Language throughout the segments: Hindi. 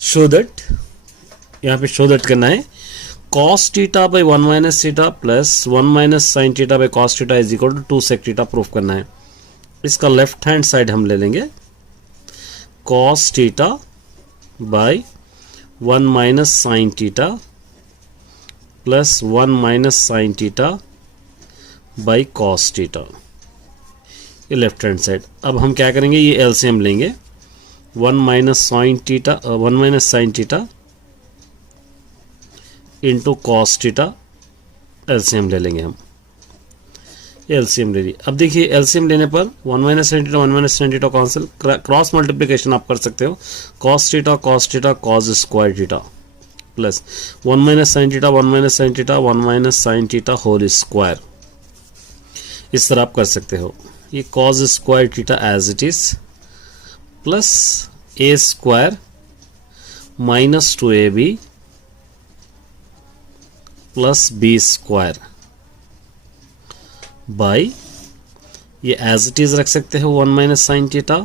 शो दैट, यहाँ पे शो दैट करना है cos theta by 1 minus theta plus 1 minus sine theta by cos theta is equal to 2 sec theta proof करना है। इसका लेफ्ट हैंड साइड हम ले लेंगे cos theta by 1 minus sine theta plus 1 minus sine theta by cos theta, ये लेफ्ट हैंड साइड। अब हम क्या करेंगे, ये एलसीएम लेंगे 1 minus sine theta 1 minus sine theta into cos theta, LCM ले लेंगे हम, एलसीएम ले ली। अब देखिए एलसीएम लेने पर 1 minus sine theta 1 minus sine theta cancel, cross multiplication आप कर सकते हो, cos theta cos square theta plus 1 minus sine theta 1 minus sine theta 1 minus sine theta whole square, इस तरह आप कर सकते हो। ये cos square theta as it is plus a square minus 2ab plus B square by, ये एज इट इज रख सकते हो 1 minus sine theta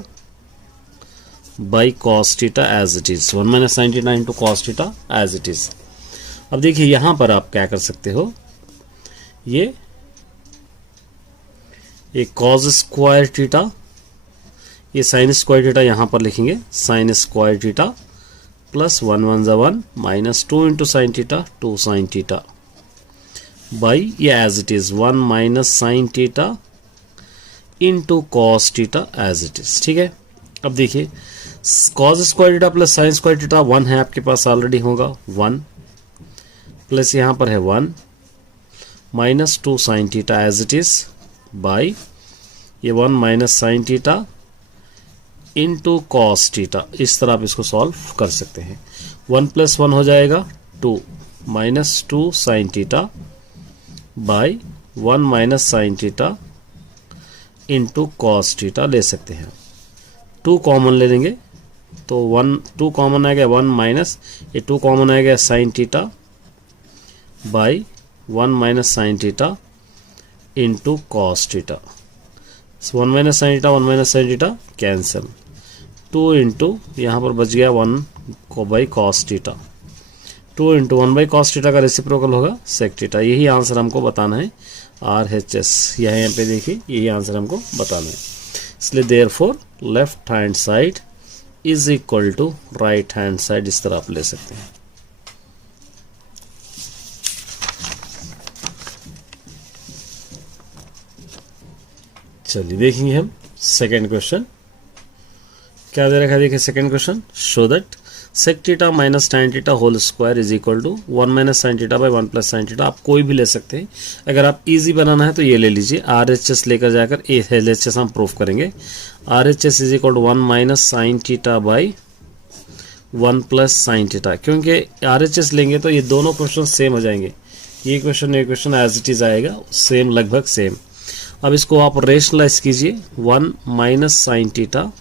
by cos theta as it is, 1 minus sine theta into cos theta as it is. अब देखिए यहां पर आप क्या कर सकते हो, ये कॉस स्क्वायर थीटा, ये साइन स्क्वायर थीटा यहां पर लिखेंगे साइन स्क्वायर थीटा प्लस 1 1 जा 1 minus 2 into sine theta 2 sine theta by, ये as it is 1 minus sine theta into cos theta as it is. ठीक है, अब देखिए cos square theta plus sine square theta 1 है आपके पास ऑलरेडी, होगा 1 प्लस यहां पर है 1 minus 2 sine theta as it is by, ये 1 minus sine theta into cos theta, इस तरह आप इसको सॉल्व कर सकते हैं। 1 प्लस 1 हो जाएगा 2 minus 2 sine theta by 1 minus sine theta into cos theta ले सकते हैं। 2 कॉमन ले लेंगे तो 2 कॉमन आ गया 1 माइनस, ये 2 कॉमन आ गया sign theta by 1 minus sine theta into cos theta, 1 minus sine theta 1 minus sine theta cancel, 2 into यहाँ पर बच गया 1 को by cos theta, 2 into 1 by cos theta का रेसिप्रोकल होगा सेक थीटा। यही आंसर हमको बताना है, RHS यहाँ पे देखिए यही आंसर हमको बताना है। इसलिए therefore left hand side is equal to right hand side, इस तरह आप ले सकते हैं। चलिए देखेंगे हम सेकेंड क्वेश्चन क्या दे रखा है। देखिए second question, show that sec theta minus tan theta whole square is equal to 1 minus sine theta by 1 plus sine theta. आप कोई भी ले सकते हैं, अगर आप इजी बनाना है तो ये ले लीजिए, RHS लेकर जाकर LHS हम प्रूफ करेंगे। RHS is equal to 1 minus sine theta by 1 plus sine theta, क्योंकि RHS लेंगे तो ये दोनों क्वेश्चन सेम हो जाएंगे, ये क्वेश्चन एज इट इज आएगा सेम, लगभग सेम। अब इसको आप रेशनलाइज कीजिए, 1 minus sine theta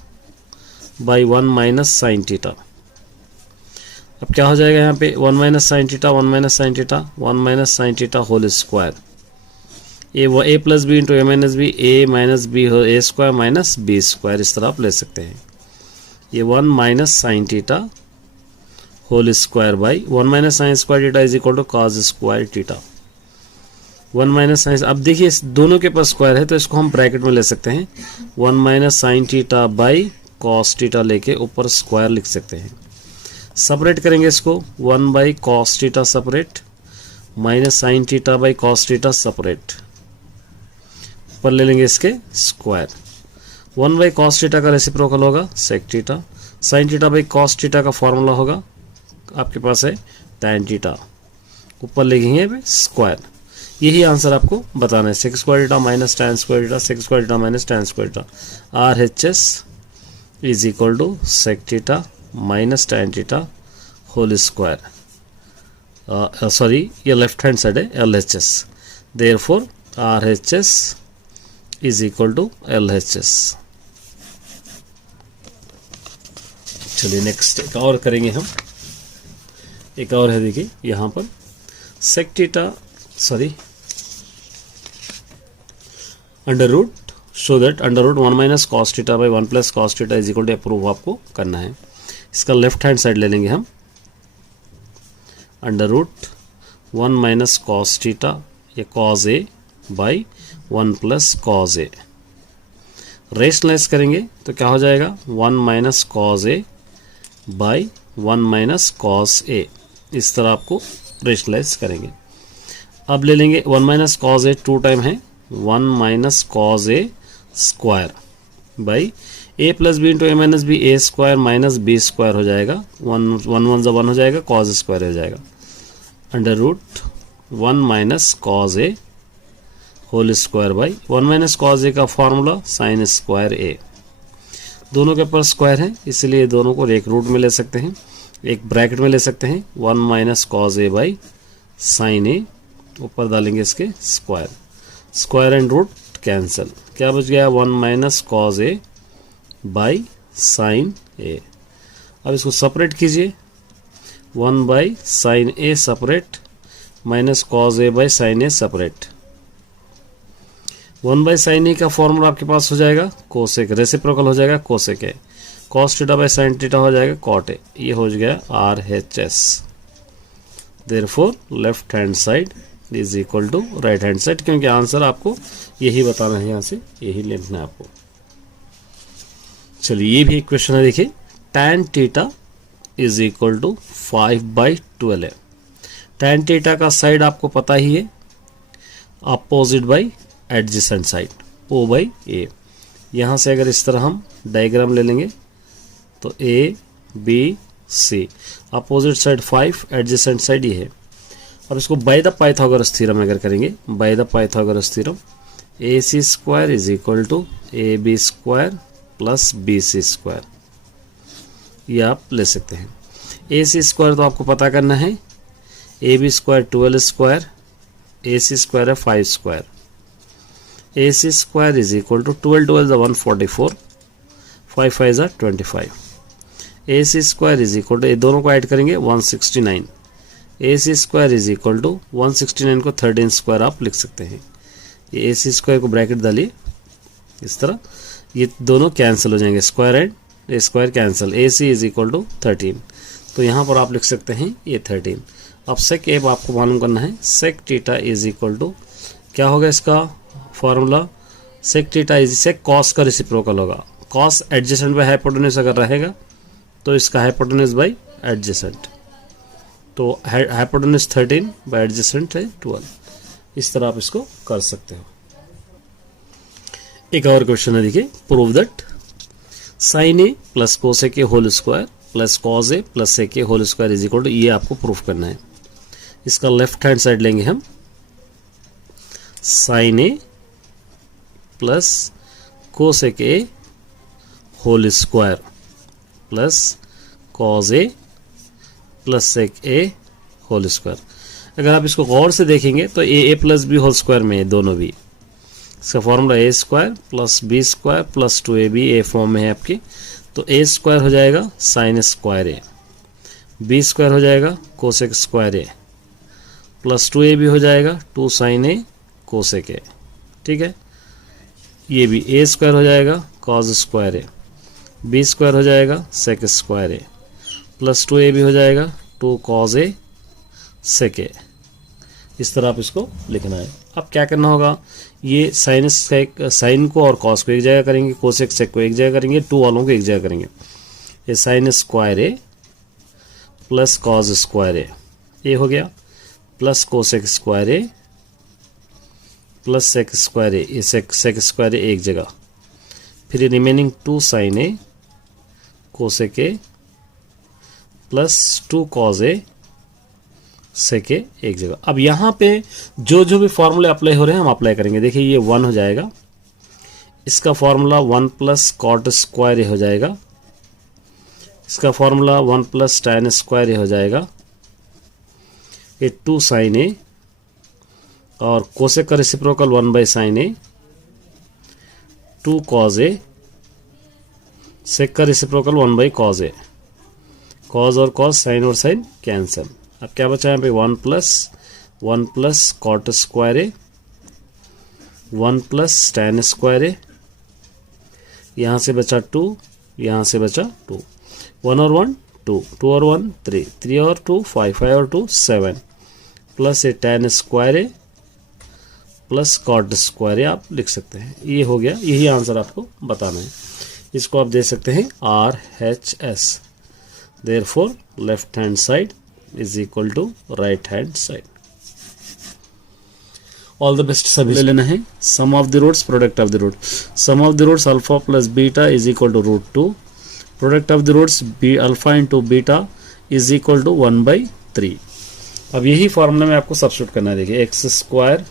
by 1 minus sine theta. अब क्या हो जाएगा यहाँ पे 1 minus sine theta 1 minus sine theta 1 minus sine theta whole square, A plus B into A minus B, A minus B हो A square minus B square, इस तरह आप ले सकते हैं। ये 1 minus sine theta whole square by 1 minus sine square theta is equal to cos square theta, 1 minus sine. अब देखिए इस दोनों के पास स्क्वायर है तो इसको हम ब्रैकेट में ले सकते हैं, 1 minus sine theta by cos theta लेके ऊपर स्क्वायर लिख सकते हैं। सेपरेट करेंगे इसको, 1 by cos theta separate minus sine theta by cos theta separate, ऊपर ले लेंगे इसके स्क्वायर। 1 बाई कॉस थीटा का रेसिप्रोकल होगा sec theta, sine theta by cos theta का फॉर्मूला होगा आपके पास है tan थीटा, ऊपर लिखेंगे स्क्वायर। यही आंसर आपको बताना है, sec square theta minus tan square theta, sec square theta minus tan square theta. RHS is equal to sec theta minus tan theta whole square, sorry ये लेफ्ट हैंड साइड है LHS, therefore RHS is equal to LHS। चलिए नेक्स्ट एक और करेंगे हम, एक और है देखिए यहाँ पर sec theta sorry under root, so that under root 1 minus cos theta by 1 plus cos theta is equal to, prove आपको करना है। इसका लेफ्ट हैंड साइड ले लेंगे हम, under root 1 minus cos theta, ये cos A by 1 plus cos A. Rationalise करेंगे तो क्या हो जाएगा, 1 minus cos A by 1 minus cos A. इस तरह आपको रेशनलाइज करेंगे। अब ले लेंगे 1 माइनस कॉज ए 2 टाइम है 1 minus cos a square by a plus B into A minus B, A square minus B square हो जाएगा, 1 1 1 हो जाएगा, कॉज स्क्वायर हो जाएगा, under root 1 minus cos A whole square by 1 minus cos A का फॉर्मूला साइन स्क्वायर ए। दोनों के ऊपर स्क्वायर है इसलिए दोनों को एक रूट में ले सकते हैं, एक ब्रैकेट में ले सकते हैं, 1 minus cos A by sine A, ऊपर डालेंगे इसके square, square and root cancel, क्या बच गया 1 minus cos A by sine A. अब इसको सेपरेट कीजिए, 1 by sine A separate minus cos A by sine A separate. 1 by sine A का फॉर्मूला आपके पास हो जाएगा कोसेक, रेसिप्रोकल हो जाएगा cosec a, cos theta by sine theta हो जाएगा कॉट ए, ये हो गया RHS। Therefore left hand side is equal to right hand side, क्योंकि आंसर आपको यही बताना है, यहाँ से यही लिखना है आपको। चलिए ये भी एक क्वेश्चन है, देखिए tan theta is equal to 5/12 है। tan थीटा का साइड आपको पता ही है, opposite by adjacent side O by A। यहाँ से अगर इस तरह हम डायग्राम ले लेंगे तो A B C, opposite side 5, adjacent side ये है। अब इसको बाय द पाइथागोरस थ्योरम अगर करेंगे, by the Pythagoras theorem AC square is equal to AB square plus BC square, ये आप ले सकते हैं। AC स्क्वायर तो आपको पता करना है, AB square 12 square, AC square है 5 square, AC square is equal to 12 12 144, 5 5 25, AC square is equal to, ये दोनों को ऐड करेंगे 169, AC square is equal to 169 को 13 स्क्वायर आप लिख सकते हैं। ये AC स्क्वायर को ब्रैकेट डालिए इस तरह, ये दोनों कैंसिल हो जाएंगे, square and square cancel, AC is equal to 13, तो यहाँ पर आप लिख सकते हैं ये 13। अब सेक ए आपको मालूम करना है, sec theta is equal to क्या होगा इसका formula, sec theta is sec cos का रेसिप्रोकल होगा, कॉस एडजेसेंट बाय हाइपोटेन्यूज अगर रहेगा तो इसका हाइपोटेन्यूज बाय एडजेसेंट, तो हाइपोटेन्यूज 13 बाय एडजेसेंट है 12। इस तरह आप इसको कर सकते हो। एक और क्वेश्चन है, देखिए prove that sine A plus cosec A whole square plus cos A plus sec A whole square is equal to, ये आपको प्रूफ करना है। इसका लेफ्ट हैंड साइड लेंगे हम, साइन ए प्लस कोसेक ए होल स्क्वायर प्लस कॉस ए प्लस सेक ए होल स्क्वायर। अगर आप इसको गौर से देखेंगे तो A plus B whole square में है दोनों भी, इसका formula A square plus B square plus 2ab a form में है आपकी, तो ए स्क्वायर हो जाएगा sine square A, B square हो जाएगा cosec square A, plus 2ab हो जाएगा 2 साइन ए कोसेक ए, ठीक है। ये भी ए स्क्वायर हो जाएगा cos square A, B square हो जाएगा सेक स्क्वायर ए, प्लस 2ab हो जाएगा 2 कॉस ए सेक ए। इस तरह आप इसको लिखना है। अब क्या करना होगा, ये साइन को और कॉस को एक जगह करेंगे, कोसेक सेक को एक जगह करेंगे, 2 वालों को एक जगह करेंगे। ये sine square A plus cos square A हो गया, plus cosec square A plus sec square A, ये सेक स्क्वायर ए एक जगह, फिर ये remaining 2 sine A cosec A plus 2 cos A sec A एक जगह। अब यहाँ पे जो भी फॉर्मूले अप्लाई हो रहे हैं हम अप्लाई करेंगे। देखिए ये 1 हो जाएगा, इसका formula 1 plus cot square A हो जाएगा, इसका formula 1 plus tan square A हो जाएगा, ये 2 साइन ए और कोसेक का reciprocal 1 by sine A, 2 cos A, sec का reciprocal 1 by cos A, cos और कॉस साइन और साइन कैंसिल। अब क्या बचा यहाँ पे 1 plus cot square A, 1 plus tan square A, यहाँ से बचा 2, यहाँ से बचा 2, 1 और 1 2, 2 और 1 3, 3 और 2 5, 5 और 2 7 plus A tan square A plus cot square ए आप लिख सकते हैं। ये हो गया, यही आंसर आपको बताना है। इसको आप दे सकते हैं RHS। Therefore left hand side is equal to right hand side. All the best सभी ले लेना है। Sum of the roots, product of the root. Sum of the roots alpha plus beta is equal to √2। Product of the roots be alpha into beta is equal to 1/3। अब यही फॉर्मूला में आपको सब्स्टिट्यूट करना है। देखिए x square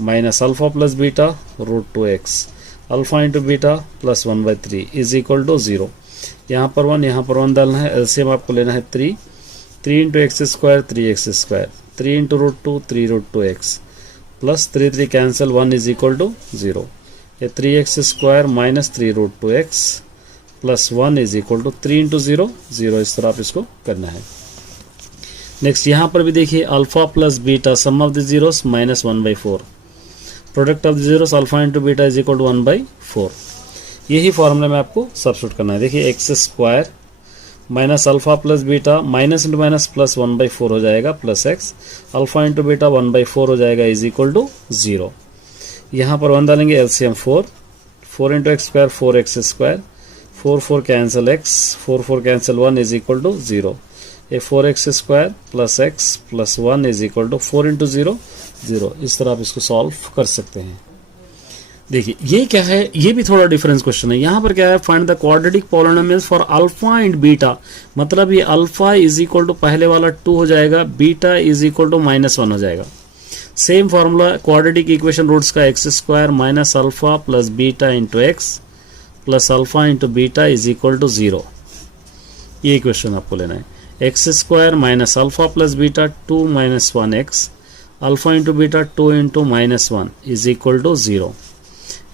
minus alpha plus beta √2x alpha into beta plus 1/3 is equal to 0। यहाँ पर 1, यहाँ पर 1 डालना है। एलसीएम आपको लेना है 3 into x square 3x square, 3 into √2 3√2x plus 3 cancel, 1 is equal to 0। ये 3x square minus 3√2x plus 1 is equal to 3 into 0 0। इस तरह आप इसको करना है। नेक्स्ट यहाँ पर भी देखिए alpha plus beta sum of the zeros minus 1/4। Product of the zeros alpha into beta is equal to 1/4। यही फॉर्मूला में आपको सब्स्टिट्यूट करना है। देखिए x square minus alpha plus beta minus into minus plus 1/4 हो जाएगा plus x alpha into beta 1/4 हो जाएगा इज इक्वल टू 0। यहाँ पर 1 डालेंगे, LCM 4 into x square 4x square, 4 cancel x, 4 cancel 1 is equal to 0। ये 4x square plus x plus 1 is equal to 4 into 0 0। इस तरह आप इसको सॉल्व कर सकते हैं। देखिए ये क्या है, ये भी थोड़ा डिफरेंस क्वेश्चन है। यहाँ पर क्या है, find the quadratic polynomials for alpha and beta. मतलब ये अल्फा इज इक्वल टू पहले वाला 2 हो जाएगा, बीटा इज इक्वल टू -1 हो जाएगा। Same formula quadratic equation roots का X square minus alpha plus beta into X plus alpha into beta is equal to 0। ये इक्वेशन आपको लेना है। X square minus alpha plus beta 2 - 1x alpha into beta 2 into -1 is equal to 0।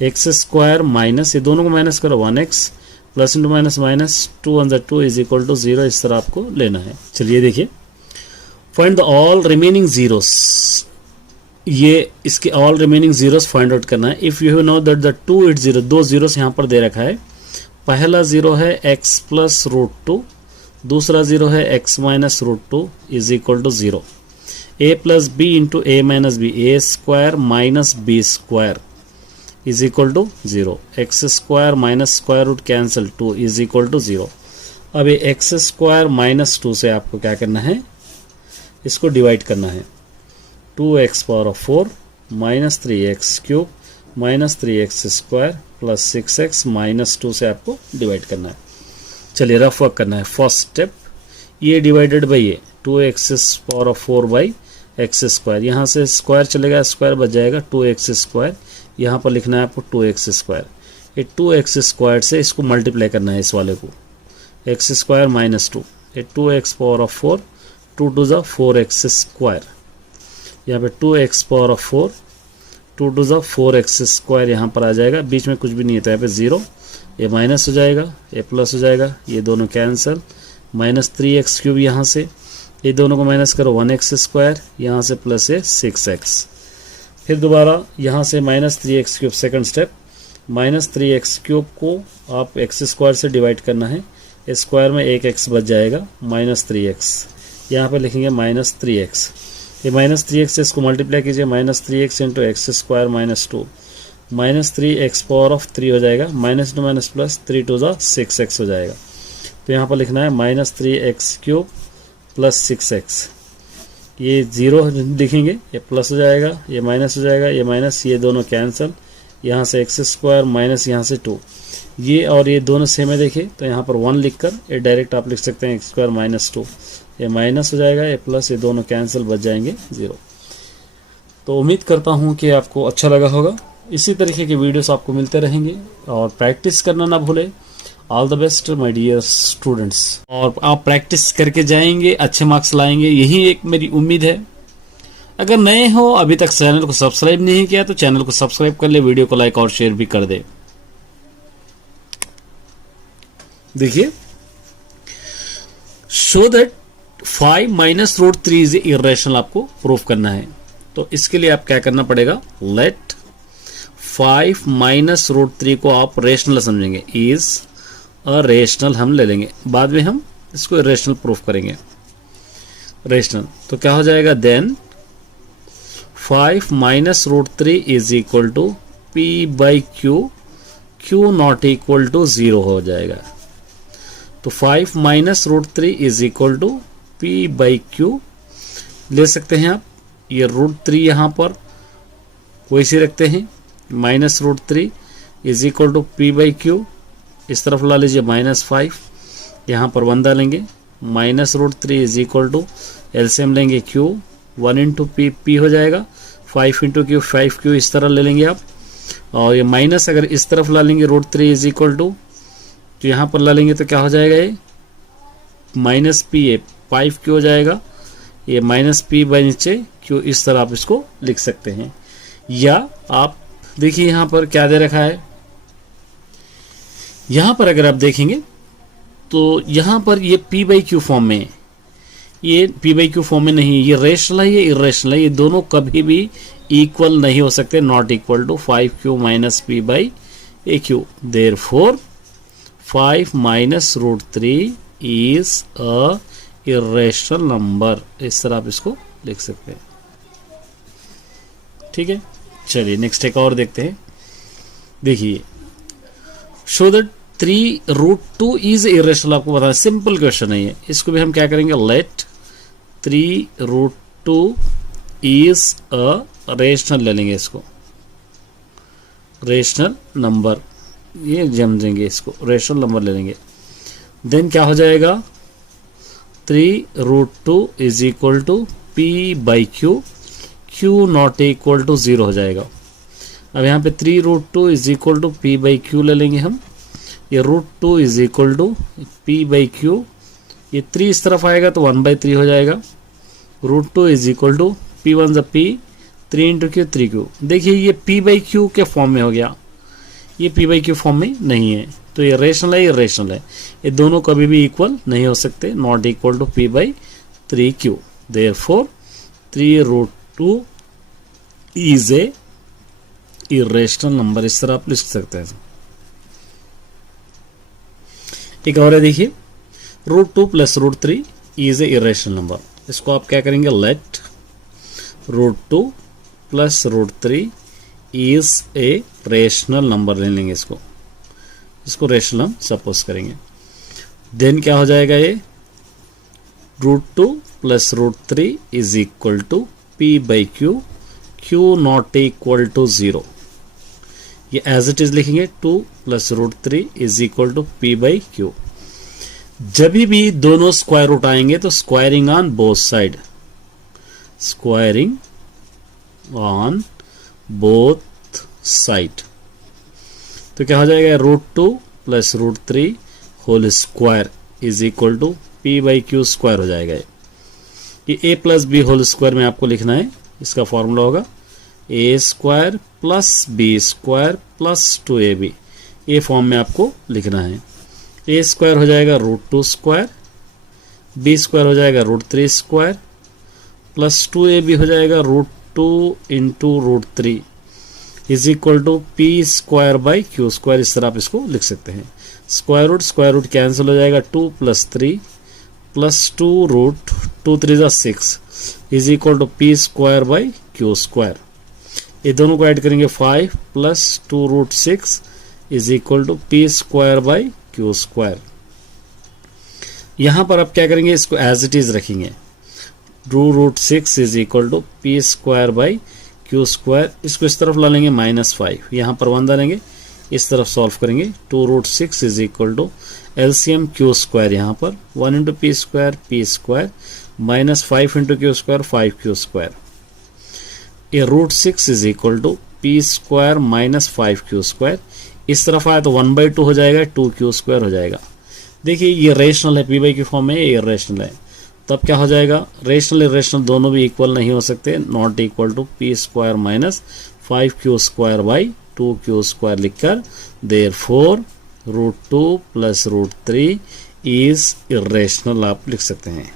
X square minus, ये दोनों को माइनस करो, 1x plus into minus minus 2 × 2 is equal to 0। इस तरह आपको लेना है। चलिए देखिए, find the all remaining zeros. ये इसके all remaining zeros find out करना है। If you know that the 2 8 0, 2 zeros यहाँ पर दे रखा है। पहला जीरो है x प्लस √2, दूसरा जीरो है x minus √2 is equal to 0। a plus B into a minus B, A square minus B square is equal to 0। X square minus square root cancel 2 is equal to 0। अब ये एक्स स्क्वायर माइनस 2 से आपको क्या करना है, इसको डिवाइड करना है। 2x power 4 minus 3x cube minus 3x square plus 6x minus 2 से आपको डिवाइड करना है। चलिए रफ वर्क करना है। फर्स्ट स्टेप, ये डिवाइडेड बाई ये 2x power 4 by x square, यहाँ से स्क्वायर चलेगा, स्क्वायर बच जाएगा 2x स्क्वायर। यहाँ पर लिखना है आपको 2x स्क्वायर। ये 2x स्क्वायर से इसको मल्टीप्लाई करना है, इस वाले को x स्क्वायर माइनस 2, ये 2x पावर 4 2 टू ज़ा 4x स्क्वायर। यहाँ पे 2x पावर 4 2 टू ज़ा 4x स्क्वायर यहाँ पर आ जाएगा। बीच में कुछ भी नहीं है तो यहाँ पे 0, ये माइनस हो जाएगा, ये प्लस हो जाएगा, ये दोनों कैंसिल, माइनस 3x क्यूब यहाँ से, ये दोनों को माइनस करो 1x स्क्वायर, यहाँ से प्लस है 6x। फिर दोबारा यहाँ से minus 3x cube, second step, minus 3x cube को आप x स्क्वायर से डिवाइड करना है। स्क्वायर में 1x बच जाएगा, माइनस 3x यहाँ पे लिखेंगे माइनस 3x। ये माइनस 3x से इसको मल्टीप्लाई कीजिए, minus 3x into x square minus 2 minus 3x power of 3 हो जाएगा, minus two minus plus 3 two ज़ा 6x हो जाएगा। तो यहाँ पर लिखना है minus 3x cube plus 6x। ये 0 लिखेंगे, ये प्लस हो जाएगा, ये माइनस हो जाएगा, ये माइनस, ये दोनों कैंसिल, यहाँ से एक्स स्क्वायर माइनस यहाँ से 2, ये और ये दोनों सेम है। देखिए तो यहाँ पर 1 लिखकर ये डायरेक्ट आप लिख सकते हैं एक्स स्क्वायर माइनस 2, ये माइनस हो जाएगा, ये प्लस, ये दोनों कैंसिल, बच जाएंगे 0। तो उम्मीद करता हूँ कि आपको अच्छा लगा होगा। इसी तरीके के वीडियोस आपको मिलते रहेंगे और प्रैक्टिस करना ना भूलें। All the best my dear students. और आप प्रैक्टिस करके जाएंगे, अच्छे मार्क्स लाएंगे, यही एक मेरी उम्मीद है। अगर नए हो, अभी तक चैनल को सब्सक्राइब नहीं किया तो चैनल को सब्सक्राइब कर ले, वीडियो को लाइक और शेयर भी कर दे। देखिए, show that 5 minus √3 is irrational आपको प्रूफ करना है। तो इसके लिए आप क्या करना पड़ेगा, लेट 5 माइनस √3 को आप रेशनल समझेंगे, इज अ रेशनल हम ले लेंगे, बाद में हम इसको इरेशनल प्रूफ करेंगे। रेशनल तो क्या हो जाएगा, then 5 minus root 3 is equal to p by q, q not equal to 0 हो जाएगा। तो 5 minus root 3 is equal to p by q ले सकते हैं आप। ये रूट 3 यहाँ पर कोई सी रखते हैं, minus root 3 is equal to p by q, इस तरफ ला लीजिए -5, यहाँ पर 1 डालेंगे, minus root 3 is equal to LCM लेंगे क्यू, 1 इंटू पी, पी हो जाएगा 5 इंटू क्यू, 5 क्यू इस तरह ले लेंगे आप। और ये माइनस अगर इस तरफ ला लेंगे रूट 3 इज इक्वल टू, तो यहाँ पर ला लेंगे तो क्या हो जाएगा, ये माइनस पी, ये 5 क्यू हो जाएगा, ये माइनस पी बाई नीचे क्यू, इस तरह आप इसको लिख सकते हैं। या आप देखिए यहाँ पर क्या दे रखा है, यहाँ पर अगर आप देखेंगे तो यहाँ पर ये पी बाई क्यू फॉर्म में है, ये पी बाई क्यू फॉर्म में नहीं है, ये रेशनल है, ये इरेशनल है, ये दोनों कभी भी इक्वल नहीं हो सकते, not equal to 5q minus p by a q. Therefore 5 minus root 3 is a irrational number, इस तरह आप इसको लिख सकते हैं। ठीक है, चलिए नेक्स्ट एक और देखते हैं। देखिए, show that 3 root 2 is irrational, आपको बताया, सिंपल क्वेश्चन है ये। इसको भी हम क्या करेंगे, let 3 root 2 is a rational ले लेंगे, इसको रेशनल नंबर, ये समझेंगे, इसको रेशनल नंबर ले लेंगे। देन क्या हो जाएगा, 3 root 2 is equal to p by q, q not equal to 0 हो जाएगा। अब यहाँ पे 3 root 2 is equal to p by q ले लेंगे हम, ये root 2 is equal to p by q, ये 3 इस तरफ आएगा तो 1/3 हो जाएगा। Root 2 is equal to p one ज़ पी, 3 इंटू क्यू 3q। देखिए ये पी बाई क्यू के फॉर्म में हो गया, ये पी बाई क्यू फॉर्म में नहीं है, तो ये रेशनल है, ये रेशनल है, ये दोनों कभी भी इक्वल नहीं हो सकते, not equal to p by 3q। Therefore 3 root 2 is a irrational number, इस तरह आप लिख सकते हैं। एक और है, देखिए, root 2 plus root 3 is a irrational number. इसको आप क्या करेंगे, let root 2 plus root 3 is a rational number ले लेंगे, इसको रेशनल हम सपोज करेंगे। देन क्या हो जाएगा, ये root 2 plus root 3 is equal to p by q, q not equal to 0, ये एज इट इज लिखेंगे। 2 plus root 3 is equal to p by q. जब भी दोनों स्क्वायर रूट आएंगे तो squaring on both side, squaring on both side, तो क्या हो जाएगा, root 2 plus root 3 whole square is equal to p by q square हो जाएगा। ये A plus B whole square में आपको लिखना है, इसका फॉर्मूला होगा A square plus B square plus 2ab, ये फॉर्म में आपको लिखना है। ए स्क्वायर हो जाएगा रूट 2 स्क्वायर, बी स्क्वायर हो जाएगा रूट 3 स्क्वायर, प्लस 2ab हो जाएगा root 2 into root 3 is equal to P square by q square, इस तरह आप इसको लिख सकते हैं। स्क्वायर रूट कैंसिल हो जाएगा, 2 प्लस 3 प्लस 2 रूट 2 3 ज़ा 6 is equal to P square by q square. ये दोनों को ऐड करेंगे, 5 plus 2 root 6 is equal to P square by q square. यहां पर आप क्या करेंगे, इसको एज इट इज रखेंगे, 2 root 6 is equal to P square by q square, इसको इस तरफ ला लेंगे -5, यहाँ पर 1 डालेंगे, इस तरफ सॉल्व करेंगे। 2 root 6 is equal to LCM Q square, यहाँ पर 1 into P square minus 5 into Q square 5q square. ये root 6 is equal to P square minus 5q square, इस तरफ आया तो 1/2 हो जाएगा, 2q स्क्वायर हो जाएगा। देखिए ये रेशनल है, पी बाई क्यू फॉर्म में, ये रेशनल है, तब क्या हो जाएगा, रेशनल इरेशनल दोनों भी इक्वल नहीं हो सकते, not equal to P square minus 5q square by 2q square लिखकर, therefore root 2 plus root 3 is irrational आप लिख सकते हैं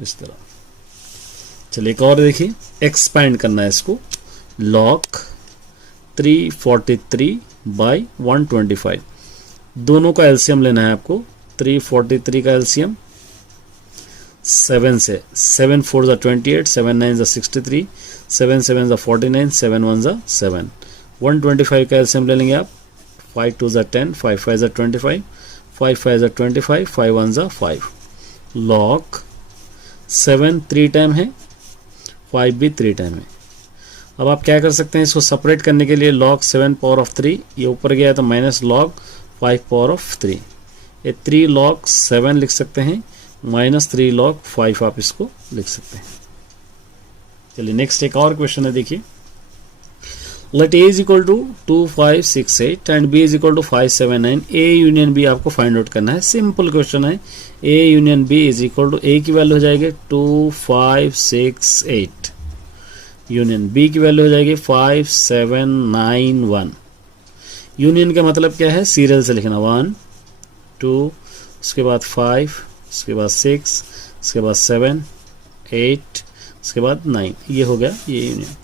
इस तरह। चलिए एक और देखिए, एक्सपैंड करना है इसको, लॉग 343 बाई 125, दोनों का एलसीएम लेना है आपको, 343 का एलसीएम 7 से, 7 4 ज़ा 28, 7 9 ज़ा 63, 7 7 ज़ा 49, 7 1 ज़ा 7, 125 का एलसीएम ले लेंगे आप, 5 2 ज़ा 10, 5 5 ज़ा 25, 5 5 ज़ा 25, 5 1 ज़ा 5, लॉग 7 3 टाइम है, 5 भी 3 टाइम है। अब आप क्या कर सकते हैं, इसको सेपरेट करने के लिए log 7 पावर ऑफ 3, ये ऊपर गया तो माइनस log 5 पावर ऑफ 3, ये 3 log 7 लिख सकते हैं, माइनस 3 log 5 आप इसको लिख सकते हैं। चलिए नेक्स्ट एक और क्वेश्चन है, देखिए let a is equal to 2 5 6 8 and b is equal to 5 7 9, a union b आपको फाइंड आउट करना है। सिंपल क्वेश्चन है, a union b is equal to a की वैल्यू हो जाएगी 2 5 6 8, यूनियन b की वैल्यू हो जाएगी 5 7 9 1। यूनियन का मतलब क्या है, सीरियल से लिखना, 1 2, उसके बाद 5, उसके बाद 6, उसके बाद 7 8, उसके बाद 9, ये हो गया ये यूनियन।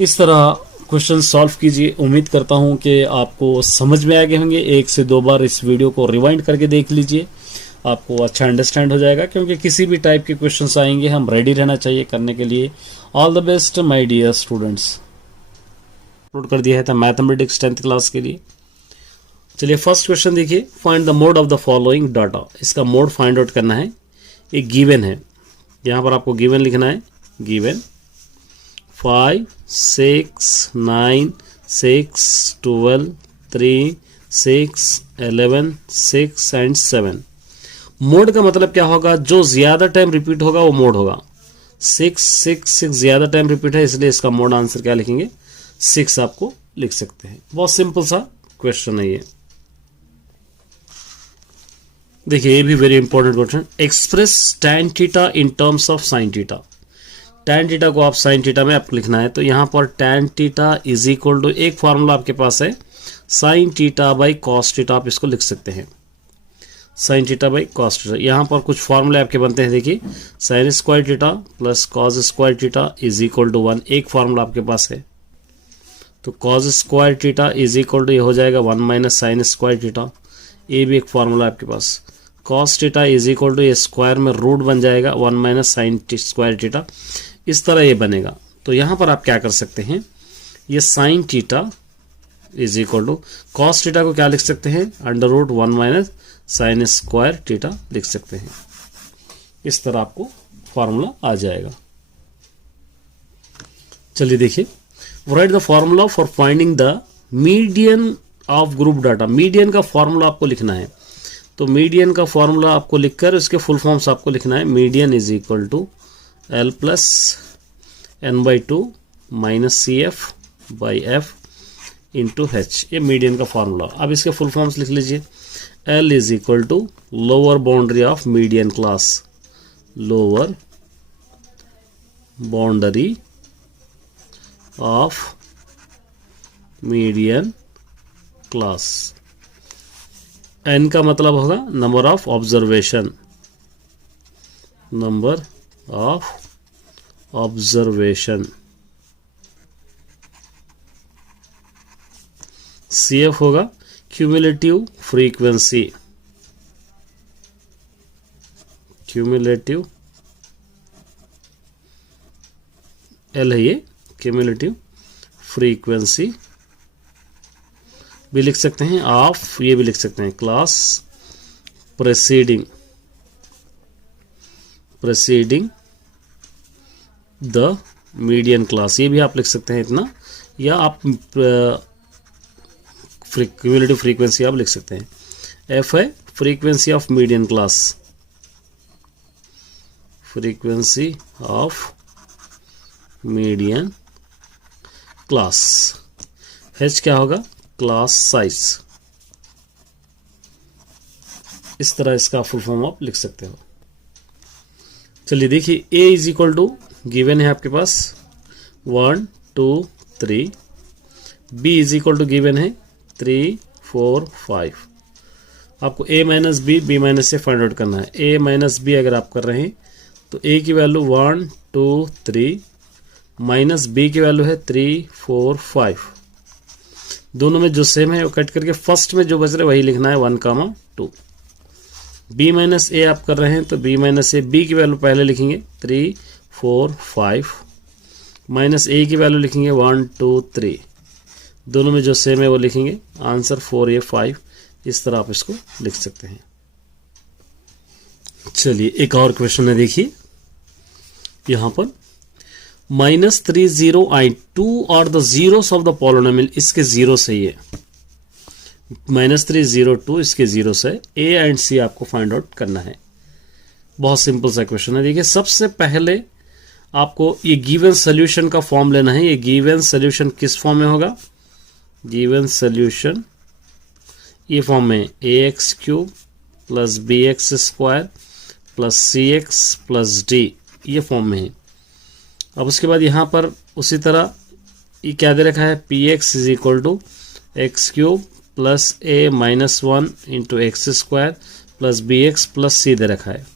इस तरह क्वेश्चन सॉल्व कीजिए। उम्मीद करता हूं कि आपको समझ में आ गए होंगे। 1 से 2 बार इस वीडियो को रिवाइंड करके देख लीजिए, आपको अच्छा अंडरस्टैंड हो जाएगा, क्योंकि किसी भी टाइप के क्वेश्चंस आएंगे हम रेडी रहना चाहिए करने के लिए। All the best my dear students. Upload कर दिया है था मैथमेटिक्स 10th क्लास के लिए। चलिए फर्स्ट क्वेश्चन देखिए, find the mode of the following data. इसका मोड फाइंड आउट करना है। एक गिवन है, यहाँ पर आपको गिवन लिखना है, गिवन 5 6 9 6 12 3 6 11 6 एंड 7। मोड का मतलब क्या होगा, जो ज्यादा टाइम रिपीट होगा वो मोड होगा। 6 6 6 ज्यादा टाइम रिपीट है, इसलिए इसका मोड आंसर क्या लिखेंगे, 6 आपको लिख सकते हैं। बहुत सिंपल सा क्वेश्चन है ये। देखिए ये भी very important question, express tan theta in terms of sin theta. tan theta को आप sin थीटा में आपको लिखना है, तो यहां पर tan theta is equal to, एक फॉर्मूला आपके पास है sin theta by cos theta, आप इसको लिख सकते हैं sin theta by cos theta. यहाँ पर कुछ फॉर्मूले आपके बनते हैं, देखिए sin square theta plus cos square theta is equal to 1, एक फॉर्मूला आपके पास है। तो cos square theta is equal to ये हो जाएगा 1 माइनस साइन स्क्वायर थीटा, ये भी एक फॉर्मूला आपके पास। cos theta is equal to ये स्क्वायर में रूट बन जाएगा 1 माइनस साइन स्क्वायर थीटा, इस तरह ये बनेगा। तो यहाँ पर आप क्या कर सकते हैं, ये sine theta is equal to cos theta को क्या लिख सकते हैं, under root 1 minus sine square theta लिख सकते हैं। इस तरह आपको फॉर्मूला आ जाएगा। चलिए देखिए, right the formula for finding the median of group data. Median का फॉर्मूला आपको लिखना है, तो मीडियन का फॉर्मूला आपको लिखकर उसके फुल फॉर्म्स आपको लिखना है। Median is equal to L plus n/2 minus CF by F into H, ये मीडियन का फॉर्मूला। अब इसके फुल फॉर्म्स लिख लीजिए। L is equal to lower boundary of median class, lower boundary of median class. N का मतलब होगा number of observation, number of observation. CF होगा क्यूमुलेटिव फ्रीक्वेंसी, क्यूमुलेटिव, L है ये क्यूमुलेटिव फ्रीक्वेंसी भी लिख सकते हैं, ऑफ ये भी लिख सकते हैं, क्लास प्रेसीडिंग द मीडियन क्लास, ये भी आप लिख सकते हैं इतना, या आप क्यूमुलेटिव फ्रीक्वेंसी आप लिख सकते हैं। F है frequency of median class, frequency of median class. H क्या होगा, क्लास साइज। इस तरह इसका फुल फॉर्म आप लिख सकते हो। चलिए देखिए, A is equal to given है आपके पास 1 2 3, B is equal to given है 3 4 5। आपको A minus B, B minus से फाइंड आउट करना है। A माइनस B अगर आप कर रहे हैं तो A की वैल्यू 1 2 3 माइनस B की वैल्यू है 3 4 5। दोनों में जो सेम है वो कट करके फर्स्ट में जो बच रहा है वही लिखना है 1 2। b माइनस ए आप कर रहे हैं तो b माइनस ए, b की वैल्यू पहले लिखेंगे 3 4 5 माइनस ए की वैल्यू लिखेंगे 1 2 3, दोनों में जो सेम है वो लिखेंगे, आंसर 4a 5। इस तरह आप इसको लिख सकते हैं। चलिए एक और क्वेश्चन है, देखिए यहां पर -3 2 और the zeros of the polynomial, इसके जीरो सही है, -3 2 इसके जीरो से ए एंड सी आपको फाइंड आउट करना है। बहुत सिंपल सा क्वेश्चन है। देखिए सबसे पहले आपको ये गिवन सोल्यूशन का फॉर्म लेना है। ये गिवन सोल्यूशन किस फॉर्म में होगा? गिवन सोल्यूशन ये फॉर्म में ax³ plus bx² plus cx plus d, ये फॉर्म में है। अब उसके बाद यहाँ पर उसी तरह ये क्या दे रखा है? px is equal to x³ plus a minus 1 into x² plus bx plus c दे रखा है।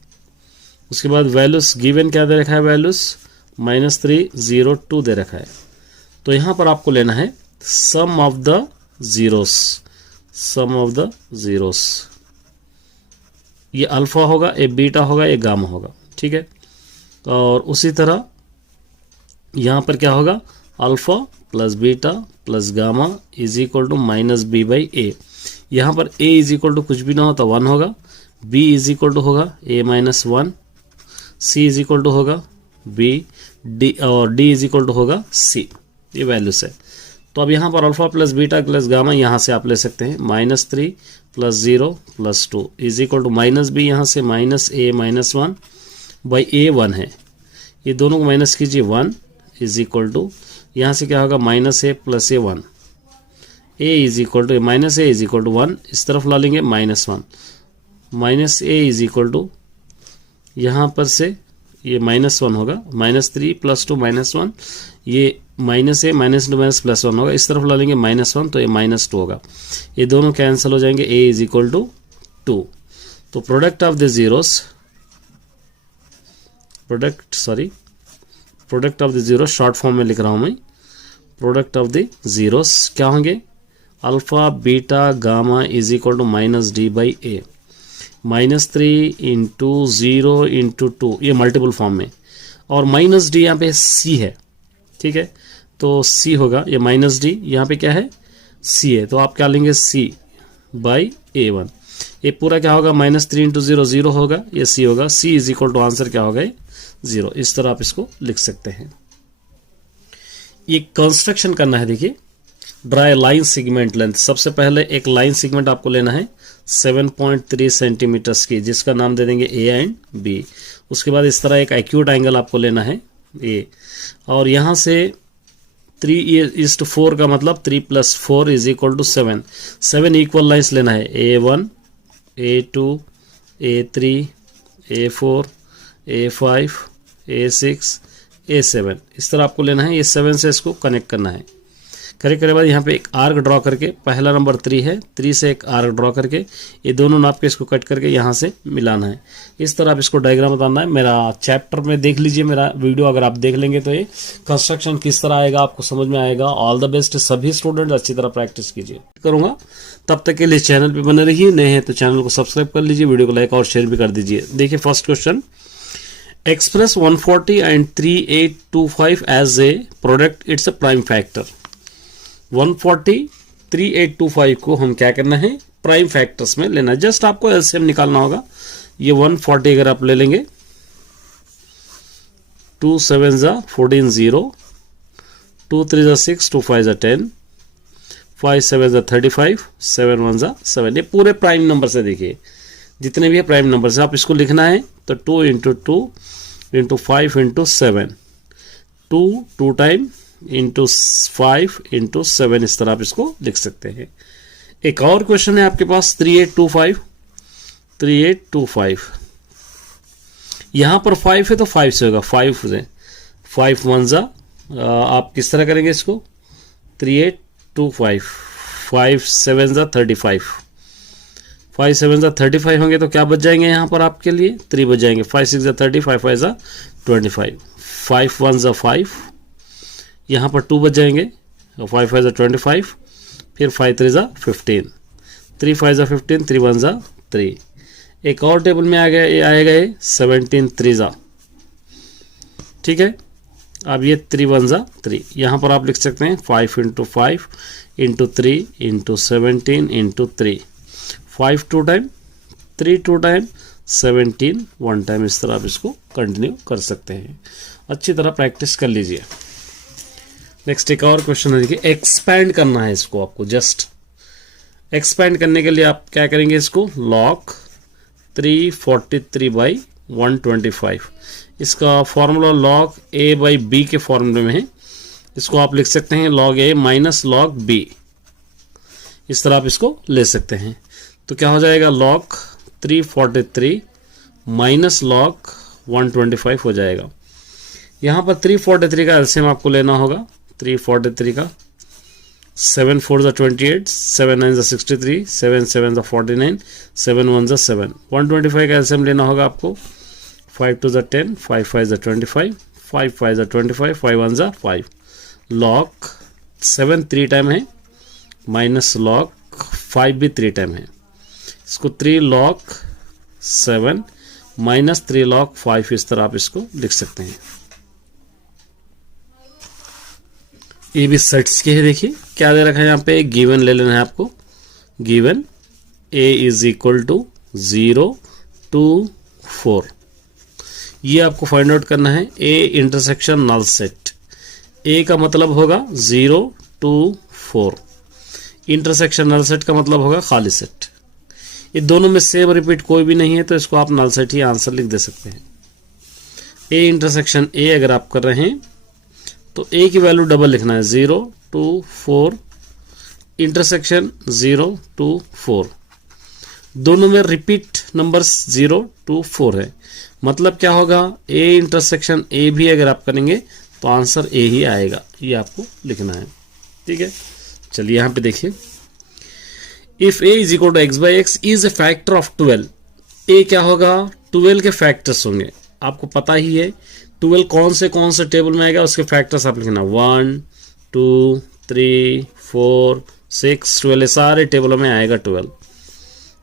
उसके बाद वैल्यूज गिवन क्या दे रखा है? वैल्यूज -3 0 2 दे रखा है। तो यहाँ पर आपको लेना है sum of the zeros, sum of the zeros. ये अल्फा होगा, ये बीटा होगा, ये गामा होगा, ठीक है। और उसी तरह यहाँ पर क्या होगा? Alpha plus beta plus gamma is equal to -b/a। यहाँ पर a इज इक्वल टू कुछ भी ना हो तो 1 होगा, b इज इक्वल टू होगा a minus 1, c is equal to होगा b, d और d इज इक्वल टू होगा c। ये वैल्यूज है। तो अब यहाँ पर alpha plus beta plus gamma यहाँ से आप ले सकते हैं -3 plus 0 plus 2 is equal to -b, यहाँ से -a माइनस 1 बाई a 1 है, ये दोनों को माइनस कीजिए 1 इज इक्वल टू यहाँ से क्या होगा? -a plus a1, a is equal to -a is equal to 1, इस तरफ ला लेंगे -1 minus a is equal to यहाँ पर से ये -1 होगा, -3 प्लस 2 -1, ये -a माइनस 2 माइनस प्लस 1 होगा, इस तरफ ला लेंगे -1 तो ये -2 होगा, ये दोनों कैंसिल हो जाएंगे, a इज इक्वल टू 2। तो product of the zeros, product of the zero short form में लिख रहा हूं मैं, प्रोडक्ट ऑफ द जीरोस क्या होंगे? Alpha beta gamma is equal to -d/a, -3 into 0 into 2, ये मल्टीपल फॉर्म में, और -d यहाँ पे c है, ठीक है। तो c होगा, ये -d यहाँ पे क्या है? c है, तो आप क्या लेंगे? c/a1। ये पूरा क्या होगा? -3 इंटू 0 0 होगा, ये c होगा, c is equal to answer क्या होगा? 0। इस तरह आप इसको लिख सकते हैं। ये कंस्ट्रक्शन करना है। देखिए ड्राई लाइन सेगमेंट लेंथ, सबसे पहले एक लाइन सेगमेंट आपको लेना है 7.3 सेंटीमीटर्स की, जिसका नाम दे देंगे a एंड b। उसके बाद इस तरह एक एक्यूट एंगल आपको लेना है a, और यहाँ से 3:4 का मतलब 3 + 4 is equal to 7, 7 equal lines लेना है, a1 a2 a3 a4 a5 a6 a7, इस तरह आपको लेना है। ये 7 से इसको कनेक्ट करना है। कनेक्ट करने के बाद यहाँ पे एक आर्क ड्रॉ करके, पहला नंबर 3 है, 3 से एक आर्क ड्रॉ करके ये दोनों नाप के इसको कट करके यहाँ से मिलाना है। इस तरह आप इसको डायग्राम बताना है। मेरा चैप्टर में देख लीजिए, मेरा वीडियो अगर आप देख लेंगे तो ये कंस्ट्रक्शन किस तरह आएगा आपको समझ में आएगा। ऑल द बेस्ट सभी स्टूडेंट, अच्छी तरह प्रैक्टिस कीजिए करूँगा। तब तक के लिए चैनल पर बने रहिए, नए हैं तो चैनल को सब्सक्राइब कर लीजिए, वीडियो को लाइक और शेयर भी कर दीजिए। देखिए first question, express 140 and 3825 as a product, it's a prime factor। 140 3825 को हम क्या करना है? प्राइम फैक्टर्स में लेना है। जस्ट आपको एलसीएम निकालना होगा। ये 140 अगर आप ले लेंगे, 2 7 14 0, 2 3 6, 2 5 10, 5 7 35, 7 1 7। ये पूरे प्राइम नंबर से देखिए, जितने भी है प्राइम नंबर से आप इसको लिखना है तो 2 into 2 into 5 into 7, 2 time into 5 into 7, इस तरह आप इसको लिख सकते हैं। एक और क्वेश्चन है आपके पास 3825। यहां पर 5 है तो 5 से होगा, 5 से 5 1 आप किस तरह करेंगे इसको? 3825, 5 7 35, 5 7 35 होंगे तो क्या बच जाएंगे यहाँ पर आपके लिए? 3 बच जाएंगे। 5 6 30, 5 5 25, 5 1 5, यहाँ पर 2 बच जाएंगे, 5 5 25, फिर 5 3 15, 3 5 15, 3 1 3, एक और टेबल में आ गया, ये आएगा ये 17 त्रिजा, ठीक है। अब ये 3 1 जा 3, यहाँ पर आप लिख सकते हैं 5 × 5 × 3 × 17 × 3, 5 2 टाइम, 3 2 टाइम, 17 1 टाइम, इस तरह आप इसको कंटिन्यू कर सकते हैं। अच्छी तरह प्रैक्टिस कर लीजिए। नेक्स्ट एक और क्वेश्चन है, देखिए एक्सपैंड करना है इसको आपको। जस्ट एक्सपैंड करने के लिए आप क्या करेंगे, इसको log 343/125, इसका फॉर्मूला log a/b के फॉर्मूले में है। इसको आप लिख सकते हैं log a minus log b, इस तरह आप इसको ले सकते हैं। तो क्या हो जाएगा, log 343 माइनस log 125 हो जाएगा। यहाँ पर 343 का एलसीएम आपको लेना होगा। 343 का 7 4 ज़ा 28, 7 9 ज़ा 63, 7 7 ज़ा 49, 7 1 ज़ा 7। 125 का एलसीएम लेना होगा आपको। 5 2 ज़ा 10, 5 5 ज़ा 25, 5 5 ज़ा 25, 5 1 ज़ा 5। log 7 3 टाइम है, माइनस log 5 भी 3 टाइम है। इसको 3 log 7 माइनस 3 log 5, इस तरह आप इसको लिख सकते हैं। ये भी सेट्स के है। देखिए क्या दे रखा है यहाँ पे, गिवन ले लेना है आपको। Given a is equal to 0 2 4, ये आपको फाइंड आउट करना है। a intersection null set, a का मतलब होगा 0 2 4, इंटरसेक्शन नल सेट का मतलब होगा खाली सेट। ये दोनों में सेम रिपीट कोई भी नहीं है, तो इसको आप नल सेट ही आंसर लिख दे सकते हैं। a इंटरसेक्शन a अगर आप कर रहे हैं तो a की वैल्यू डबल लिखना है, 0 2 4 इंटरसेक्शन 0 2 4। दोनों में रिपीट नंबर्स 0 2 4 है, मतलब क्या होगा, a इंटरसेक्शन a भी अगर आप करेंगे तो आंसर a ही आएगा। ये आपको लिखना है, ठीक है। चलिए यहाँ पे देखिए, if a is equal to x/x is a factor of 12, a क्या होगा, 12 के फैक्टर्स होंगे। आपको पता ही है 12 कौन से टेबल में आएगा, उसके फैक्टर्स आप लिखना, 1 2 3 4 6 12, सारे टेबलों में आएगा 12।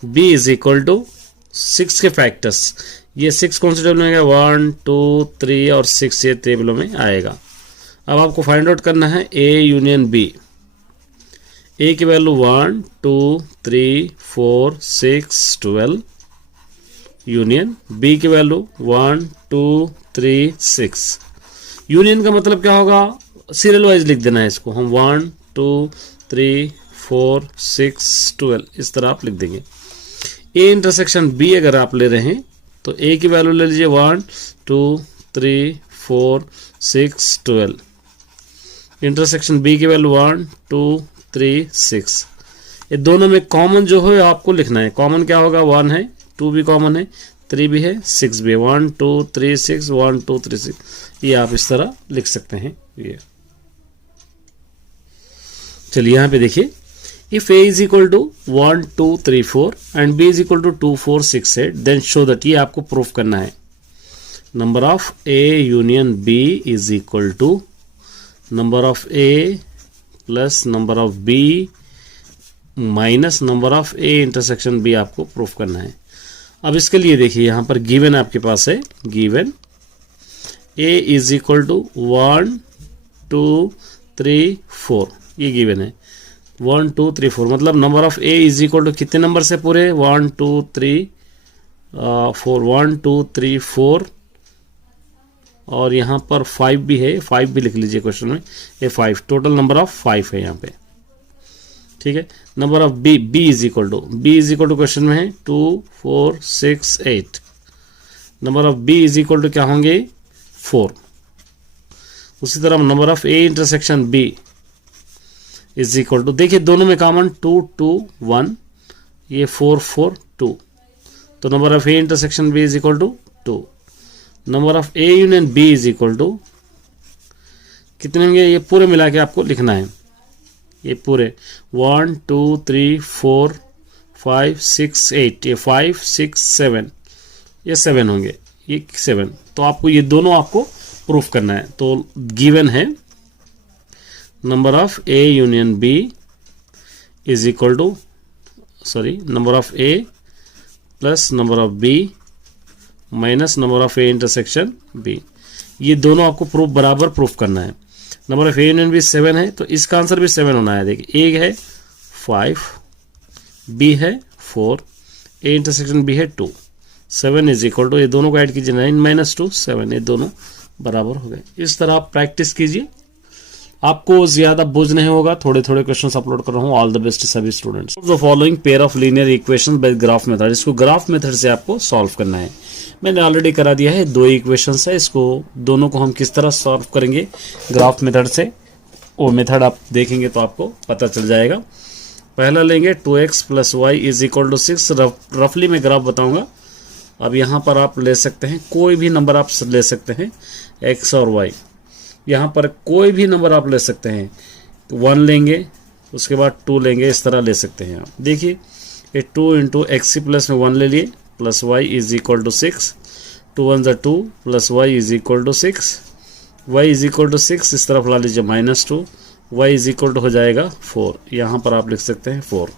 b इज इक्वल टू 6 के फैक्टर्स, ये 6 कौन से टेबल में आएगा, 1 2 3 और 6, ये टेबलों में आएगा। अब आपको फाइंड आउट करना है a यूनियन b। a की वैल्यू 1 2 3 4 6 12 यूनियन b की वैल्यू 1 2 3 6। यूनियन का मतलब क्या होगा, सीरियल वाइज लिख देना है इसको हम, 1 2 3 4 6 12, इस तरह आप लिख देंगे। a इंटरसेक्शन b अगर आप ले रहे हैं तो a की वैल्यू ले लीजिए 1 2 3 4 6 12, इंटरसेक्शन b की वैल्यू 1 2 3 6। ये दोनों में कॉमन जो है आपको लिखना है। कॉमन क्या होगा, 1 है, 2 भी कॉमन है, 3 भी है, 6 भी है, 1 2 3 6 1 2 3 6, ये आप इस तरह लिख सकते हैं। ये चलिए यहाँ पे देखिए, if a is equal to 1 2 3 4 and b is equal to 2 4 6 8, then show that, ये आपको प्रूफ करना है, number of a union b is equal to number of a plus number of b minus number of a intersection b, आपको प्रूफ करना है। अब इसके लिए देखिए यहाँ पर गिवन आपके पास है, given a is equal to 1 2 3 4, ये गिवन है 1 2 3 4, मतलब number of a is equal to कितने नंबर से पूरे, 1 2 3 4, 1 2 3 4 और यहाँ पर 5 भी है, 5 भी लिख लीजिए क्वेश्चन में, ये 5, टोटल नंबर ऑफ 5 है यहाँ पे, ठीक है। Number of b is equal to question में है 2 4 6 8, number of b is equal to क्या होंगे 4। उसी तरह number of a intersection b is equal to, देखिए दोनों में कॉमन 2 2 1, ये 4 4 2, तो number of a intersection b is equal to 2। Number of a union b is equal to कितने होंगे, ये पूरे मिला के आपको लिखना है, ये पूरे 1 2 3 4 5 6 8, ये 5 6 7, ये 7 होंगे, ये 7, तो आपको ये दोनों आपको प्रूफ करना है। तो गिवन है number of a union b is equal to, sorry, number of a plus number of B minus number of A intersection b. ये दोनों आपको प्रूफ बराबर प्रूफ करना है। Number of A union b 7 है, तो इसका आंसर भी 7 होना है। देखिए ए है 5, बी है 4, ए इंटरसेक्शन बी है 2, 7 इज इक्वल टू, ये दोनों को ऐड कीजिए 9 माइनस 2 7, ये दोनों बराबर हो गए। इस तरह आप प्रैक्टिस कीजिए, आपको ज्यादा बोझ नहीं होगा। थोड़े थोड़े क्वेश्चंस अपलोड कर रहा हूँ। ऑल द बेस्ट सभी students. The following pair of linear equations bye graph method, इसको ग्राफ मेथड से आपको सॉल्व करना है। मैंने ऑलरेडी करा दिया है, 2 इक्वेशंस है, इसको दोनों को हम किस तरह सॉल्व करेंगे ग्राफ मेथड से, वो मेथड आप देखेंगे तो आपको पता चल जाएगा। पहला लेंगे 2x plus y is equal to 6, रफली मैं ग्राफ बताऊंगा। अब यहाँ पर आप ले सकते हैं कोई भी नंबर, आप ले सकते हैं x और y, यहाँ पर कोई भी नंबर आप ले सकते हैं। 1 लेंगे, उसके बाद 2 लेंगे, इस तरह ले सकते हैं आप। देखिए ये 2 इंटू एक्स प्लस में 1 ले लिए, plus y is equal to 6, 2 1 2 plus y is equal to 6, y is equal to 6 इस तरफ ला लीजिए -2, वाई इज इक्वल टू हो जाएगा 4, यहाँ पर आप लिख सकते हैं 4।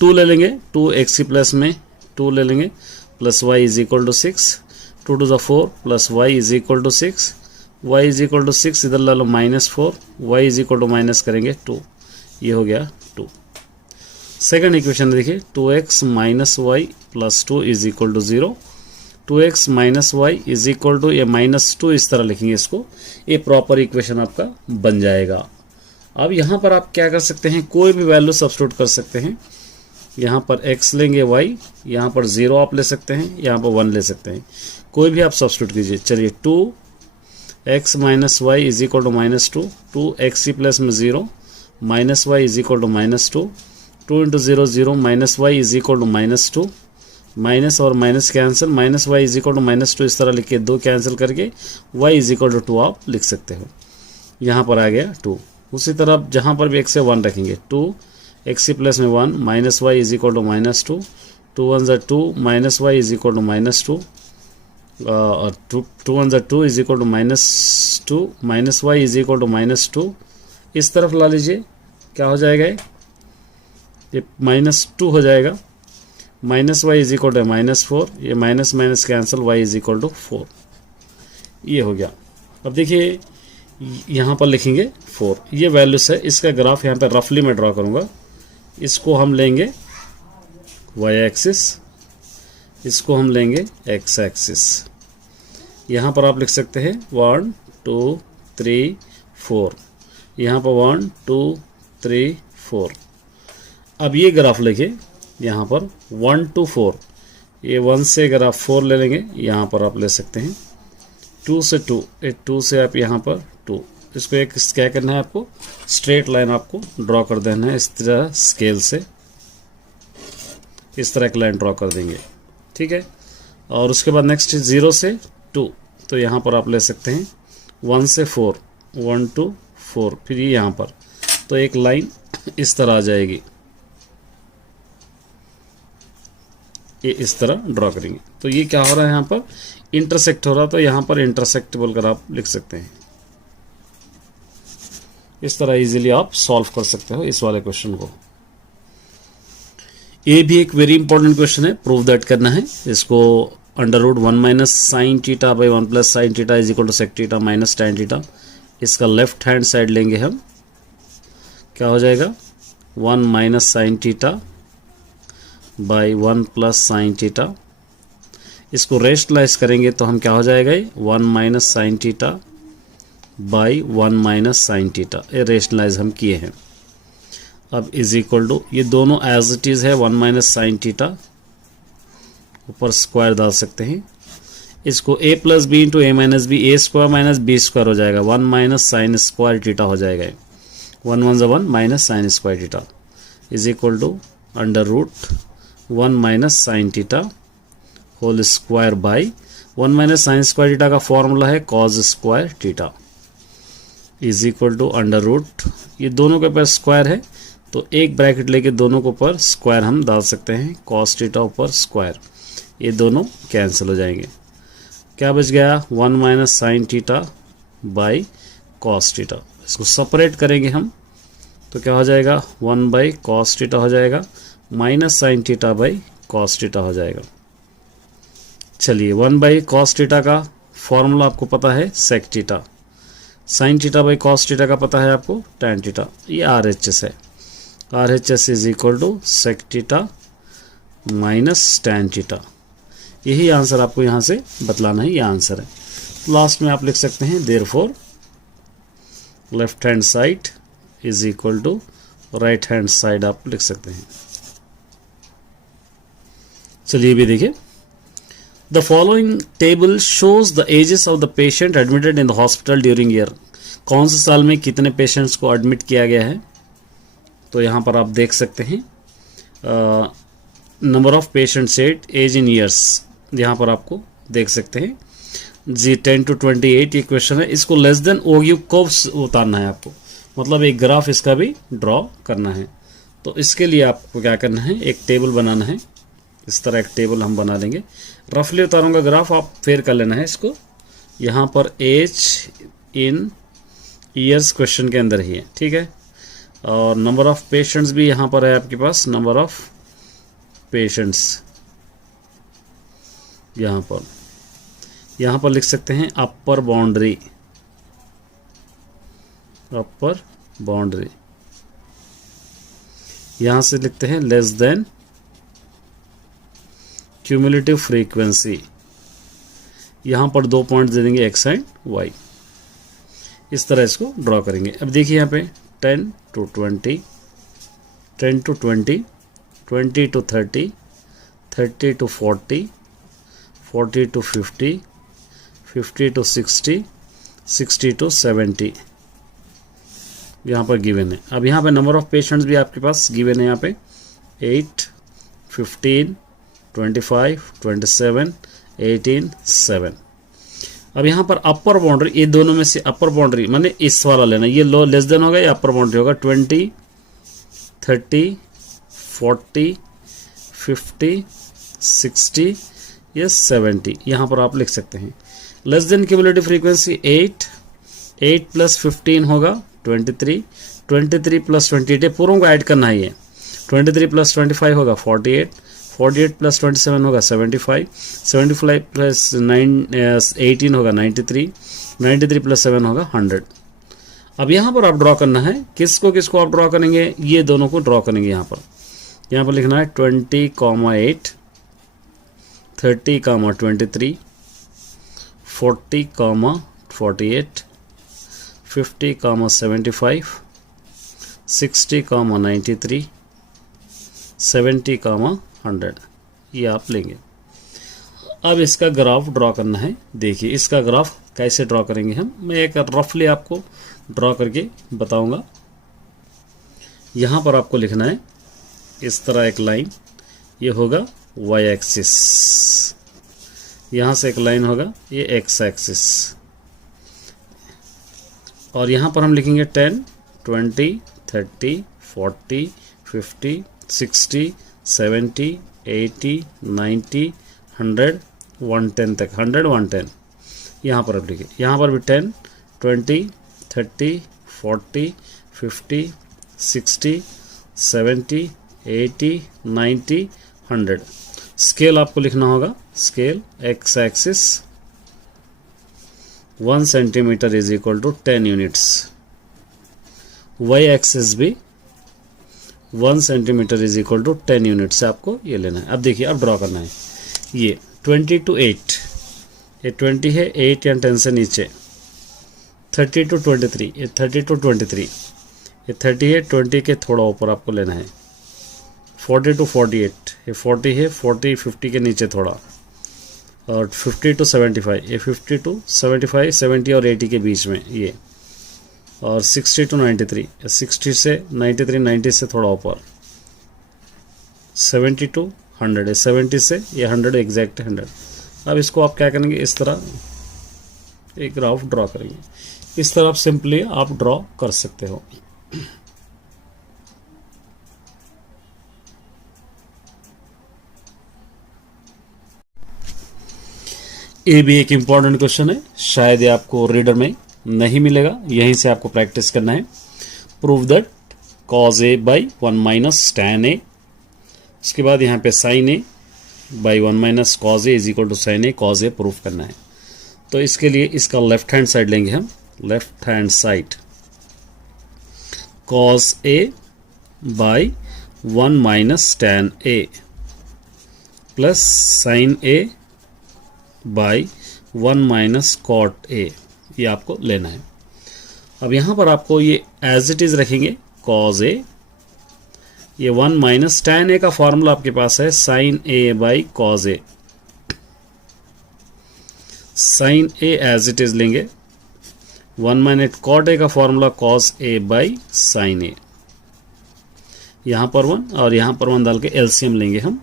2 ले लेंगे, 2 एक्स प्लस में 2 ले लेंगे, plus y is equal to 6, 2 to the 4 plus y is equal to 6, y is equal to 6 इधर ला लो -4, y is equal to minus करेंगे 2, ये हो गया 2। सेकंड इक्वेशन देखिए 2x minus y plus 2 is equal to 0, 2x minus Y is equal to, ये -2 इस तरह लिखेंगे इसको, ये प्रॉपर इक्वेशन आपका बन जाएगा। अब यहाँ पर आप क्या कर सकते हैं, कोई भी वैल्यू सब्स्टिट्यूट कर सकते हैं। यहाँ पर x लेंगे y, यहाँ पर 0 आप ले सकते हैं, यहाँ पर 1 ले सकते हैं, कोई भी आप सब्स्टिट्यूट कीजिए। चलिए 2x minus Y is equal to -2, 2x plus में 0 minus Y is equal to -2, 2 into 0 0 minus Y is equal to -2, minus और minus cancel, minus Y is equal to -2 इस तरह लिख के 2 कैंसिल करके y इज इक्वल टू 2 आप लिख सकते हो। यहाँ पर आ गया 2। उसी तरह जहाँ पर भी x से 1 रखेंगे, 2x प्लस में 1 minus Y is equal to -2, 2 1 2 minus Y is equal to -2, और 2 1 2 is equal to -2, minus Y is equal to -2 इस तरफ ला लीजिए, क्या हो जाएगा ये -2 हो जाएगा, minus Y is equal to -4, ये minus minus cancel, y is equal to 4, ये हो गया। अब देखिए यहाँ पर लिखेंगे 4, ये वैल्यूज है। इसका ग्राफ यहाँ पर रफली मैं ड्रॉ करूँगा। इसको हम लेंगे y एक्सिस, इसको हम लेंगे x एक्सिस। यहाँ पर आप लिख सकते हैं 1 2 3 4, यहाँ पर 1 2 3 4। अब ये ग्राफ लेके यहाँ पर 1 to 4, ये 1 से अगर आप 4 ले लेंगे, यहाँ पर आप ले सकते हैं 2 से 2, 2 से आप यहाँ पर 2, इसको एक क्या करना है, आपको स्ट्रेट लाइन आपको ड्रॉ कर देना है इस तरह स्केल से, इस तरह एक लाइन ड्रॉ कर देंगे, ठीक है। और उसके बाद नेक्स्ट 0 से 2, तो यहाँ पर आप ले सकते हैं 1 से 4, 1 to 4, फिर ये यहाँ पर, तो एक लाइन इस तरह आ जाएगी, ये इस तरह ड्रॉ करेंगे। तो ये क्या हो रहा है, यहाँ पर इंटरसेक्ट हो रहा, तो यहाँ पर इंटरसेक्ट बोलकर आप लिख सकते हैं। इस तरह इजीली आप सॉल्व कर सकते हो इस वाले क्वेश्चन को। ये भी एक वेरी इंपॉर्टेंट क्वेश्चन है, प्रूव दैट करना है इसको। √1 minus sine theta by 1 plus sine theta is equal to sec theta minus tan theta. इसका लेफ्ट हैंड साइड लेंगे हम, क्या हो जाएगा 1 minus sine theta by 1 plus sine theta. इसको रेशनलाइज करेंगे तो हम क्या हो जाएगा, 1 minus sine theta by 1 minus sine theta, ये रेशनलाइज हम किए हैं। अब इज इक्वल टू, ये दोनों एज इट इज़ है 1 माइनस साइन थीटा, ऊपर स्क्वायर डाल सकते हैं। इसको a plus B into A minus B, A square minus B square हो जाएगा, 1 माइनस साइन स्क्वायर थीटा हो जाएगा, 1 1 1 minus sine square theta is equal to √1 minus sine theta whole square by 1 minus sine square theta का फॉर्मूला है cos square theta is equal to √, ये दोनों के ऊपर स्क्वायर है तो एक ब्रैकेट लेके दोनों के ऊपर स्क्वायर हम डाल सकते हैं, कॉस थीटा ऊपर स्क्वायर, ये दोनों कैंसिल हो जाएंगे। क्या बच गया, 1 minus sine theta by cos theta. इसको सेपरेट करेंगे हम तो क्या हो जाएगा, 1 बाई कॉस थीटा हो जाएगा, minus sine theta by cos theta हो जाएगा। चलिए 1 बाई कॉस थीटा का फॉर्मूला आपको पता है sec theta, sine theta by cos theta का पता है आपको टैन थीटा, ये RHS है। RHS is equal to sec theta minus tan theta. यही आंसर आपको यहाँ से बतलाना है, ये आंसर है। लास्ट में आप लिख सकते हैं therefore left hand side is equal to right hand side, आप लिख सकते हैं। चलिए भी देखिए, the following table shows the ages of the patient admitted in the hospital during year. कौन से साल में कितने पेशेंट्स को एडमिट किया गया है, तो यहाँ पर आप देख सकते हैं number of patients at age in years, यहाँ पर आपको देख सकते हैं जी 10 to 28 ये क्वेश्चन है। इसको लेस देन OU को उतारना है आपको, मतलब एक ग्राफ इसका भी ड्रॉ करना है। तो इसके लिए आपको क्या करना है, एक टेबल बनाना है। इस तरह एक टेबल हम बना लेंगे, रफली उतारूंगा ग्राफ, आप फेयर कर लेना है इसको। यहाँ पर एज इन ईयर्स क्वेश्चन के अंदर ही है, ठीक है। और नंबर ऑफ पेशेंट्स भी यहाँ पर है आपके पास, नंबर ऑफ पेशेंट्स यहाँ पर लिख सकते हैं अपर बाउंड्री, यहाँ से लिखते हैं लेस देन क्यूमुलेटिव फ्रीक्वेंसी, यहाँ पर 2 पॉइंट दे देंगे x एंड y। इस तरह इसको ड्रॉ करेंगे। अब देखिए यहाँ पे 10 to 20, 10 to 20, 20 to 30, 30 to 40, 40 to 50, 50 to 60, 60 to 70 यहाँ पर गिवन है। अब यहाँ पे नंबर ऑफ पेशेंट्स भी आपके पास गिवन है, यहाँ पे 8, 15, 25, 27, 18, 7। अब यहाँ पर अपर बाउंड्री, ये दोनों में से अपर बाउंड्री माने इस वाला लेना, ये लो लेस देन होगा, या अपर बाउंड्री होगा 20, 30, 40, 50, 60 या 70, यहाँ पर आप लिख सकते हैं। Less than cumulative frequency 8 plus 15 होगा 23, 23 प्लस 28 पूरों को ऐड करना है ये, 23 प्लस 25 होगा 48, 48 प्लस 27 होगा 75, 75 प्लस 18 होगा 93, 93 प्लस 7 होगा 100। अब यहाँ पर आप ड्रॉ करना है, किसको आप ड्रॉ करेंगे, ये दोनों को ड्रॉ करेंगे। यहाँ पर लिखना है 20, 8, 30, 23, 40, 48, 50, 75, 60, 93, 70, 100, ये आप लेंगे। अब इसका ग्राफ ड्रॉ करना है। देखिए इसका ग्राफ कैसे ड्रॉ करेंगे हम, मैं एक रफली आपको ड्रॉ करके बताऊंगा। यहाँ पर आपको लिखना है इस तरह एक लाइन, ये होगा y एक्सिस, यहाँ से एक लाइन होगा ये x एक्सिस, और यहाँ पर हम लिखेंगे 10, 20, 30, 40, 50, 60, 70, 80, 90, 100, 110 तक, 100, 110 यहाँ पर अब लिखिए। यहाँ पर भी 10, 20, 30, 40, 50, 60, 70, 80, 90, 100। स्केल आपको लिखना होगा, scale x axis 1 centimetre is equal to 10 units, y axis भी 1 centimetre is equal to 10 unit से आपको ये लेना है। अब देखिए अब ड्रॉ करना है, ये 20 to 8, ये 20 है, 8 या 10 से नीचे, 30 to 23, ये 30 to 23, ये 30 है, 20 के थोड़ा ऊपर आपको लेना है। 40 to 48, ये 40 है, 40 50 के नीचे थोड़ा, और 50 to 75, ये 50 to 75, 70 और 80 के बीच में ये, और 60 to 93, 60 से 93, 90 से थोड़ा ऊपर, 70 to 100, 70 से ये 100 एग्जैक्ट 100। अब इसको आप क्या करेंगे, इस तरह एक ग्राफ ड्रॉ करेंगे। इस तरह आप सिंपली आप ड्रॉ कर सकते हो। ये भी एक इम्पॉर्टेंट क्वेश्चन है, शायद ये आपको रीडर में नहीं मिलेगा, यहीं से आपको प्रैक्टिस करना है। Prove that cos A by 1 minus tan A, उसके बाद यहाँ पे sine A by 1 minus cos A is equal to sine A, cos A proof करना है। तो इसके लिए इसका लेफ्ट हैंड साइड लेंगे हम, left hand side cos A by 1 minus tan A plus sine A by 1 minus cot ए, ये आपको लेना है। अब यहाँ पर आपको ये एज इट इज रखेंगे कॉज ए, ये 1 माइनस टैन ए का फॉर्मूला आपके पास है sine A by cos A, sine A as it is लेंगे, 1 माइनस कॉट ए का formula cos A by sine A, यहाँ पर 1 और यहाँ पर 1 डाल के एलसीएम लेंगे हम,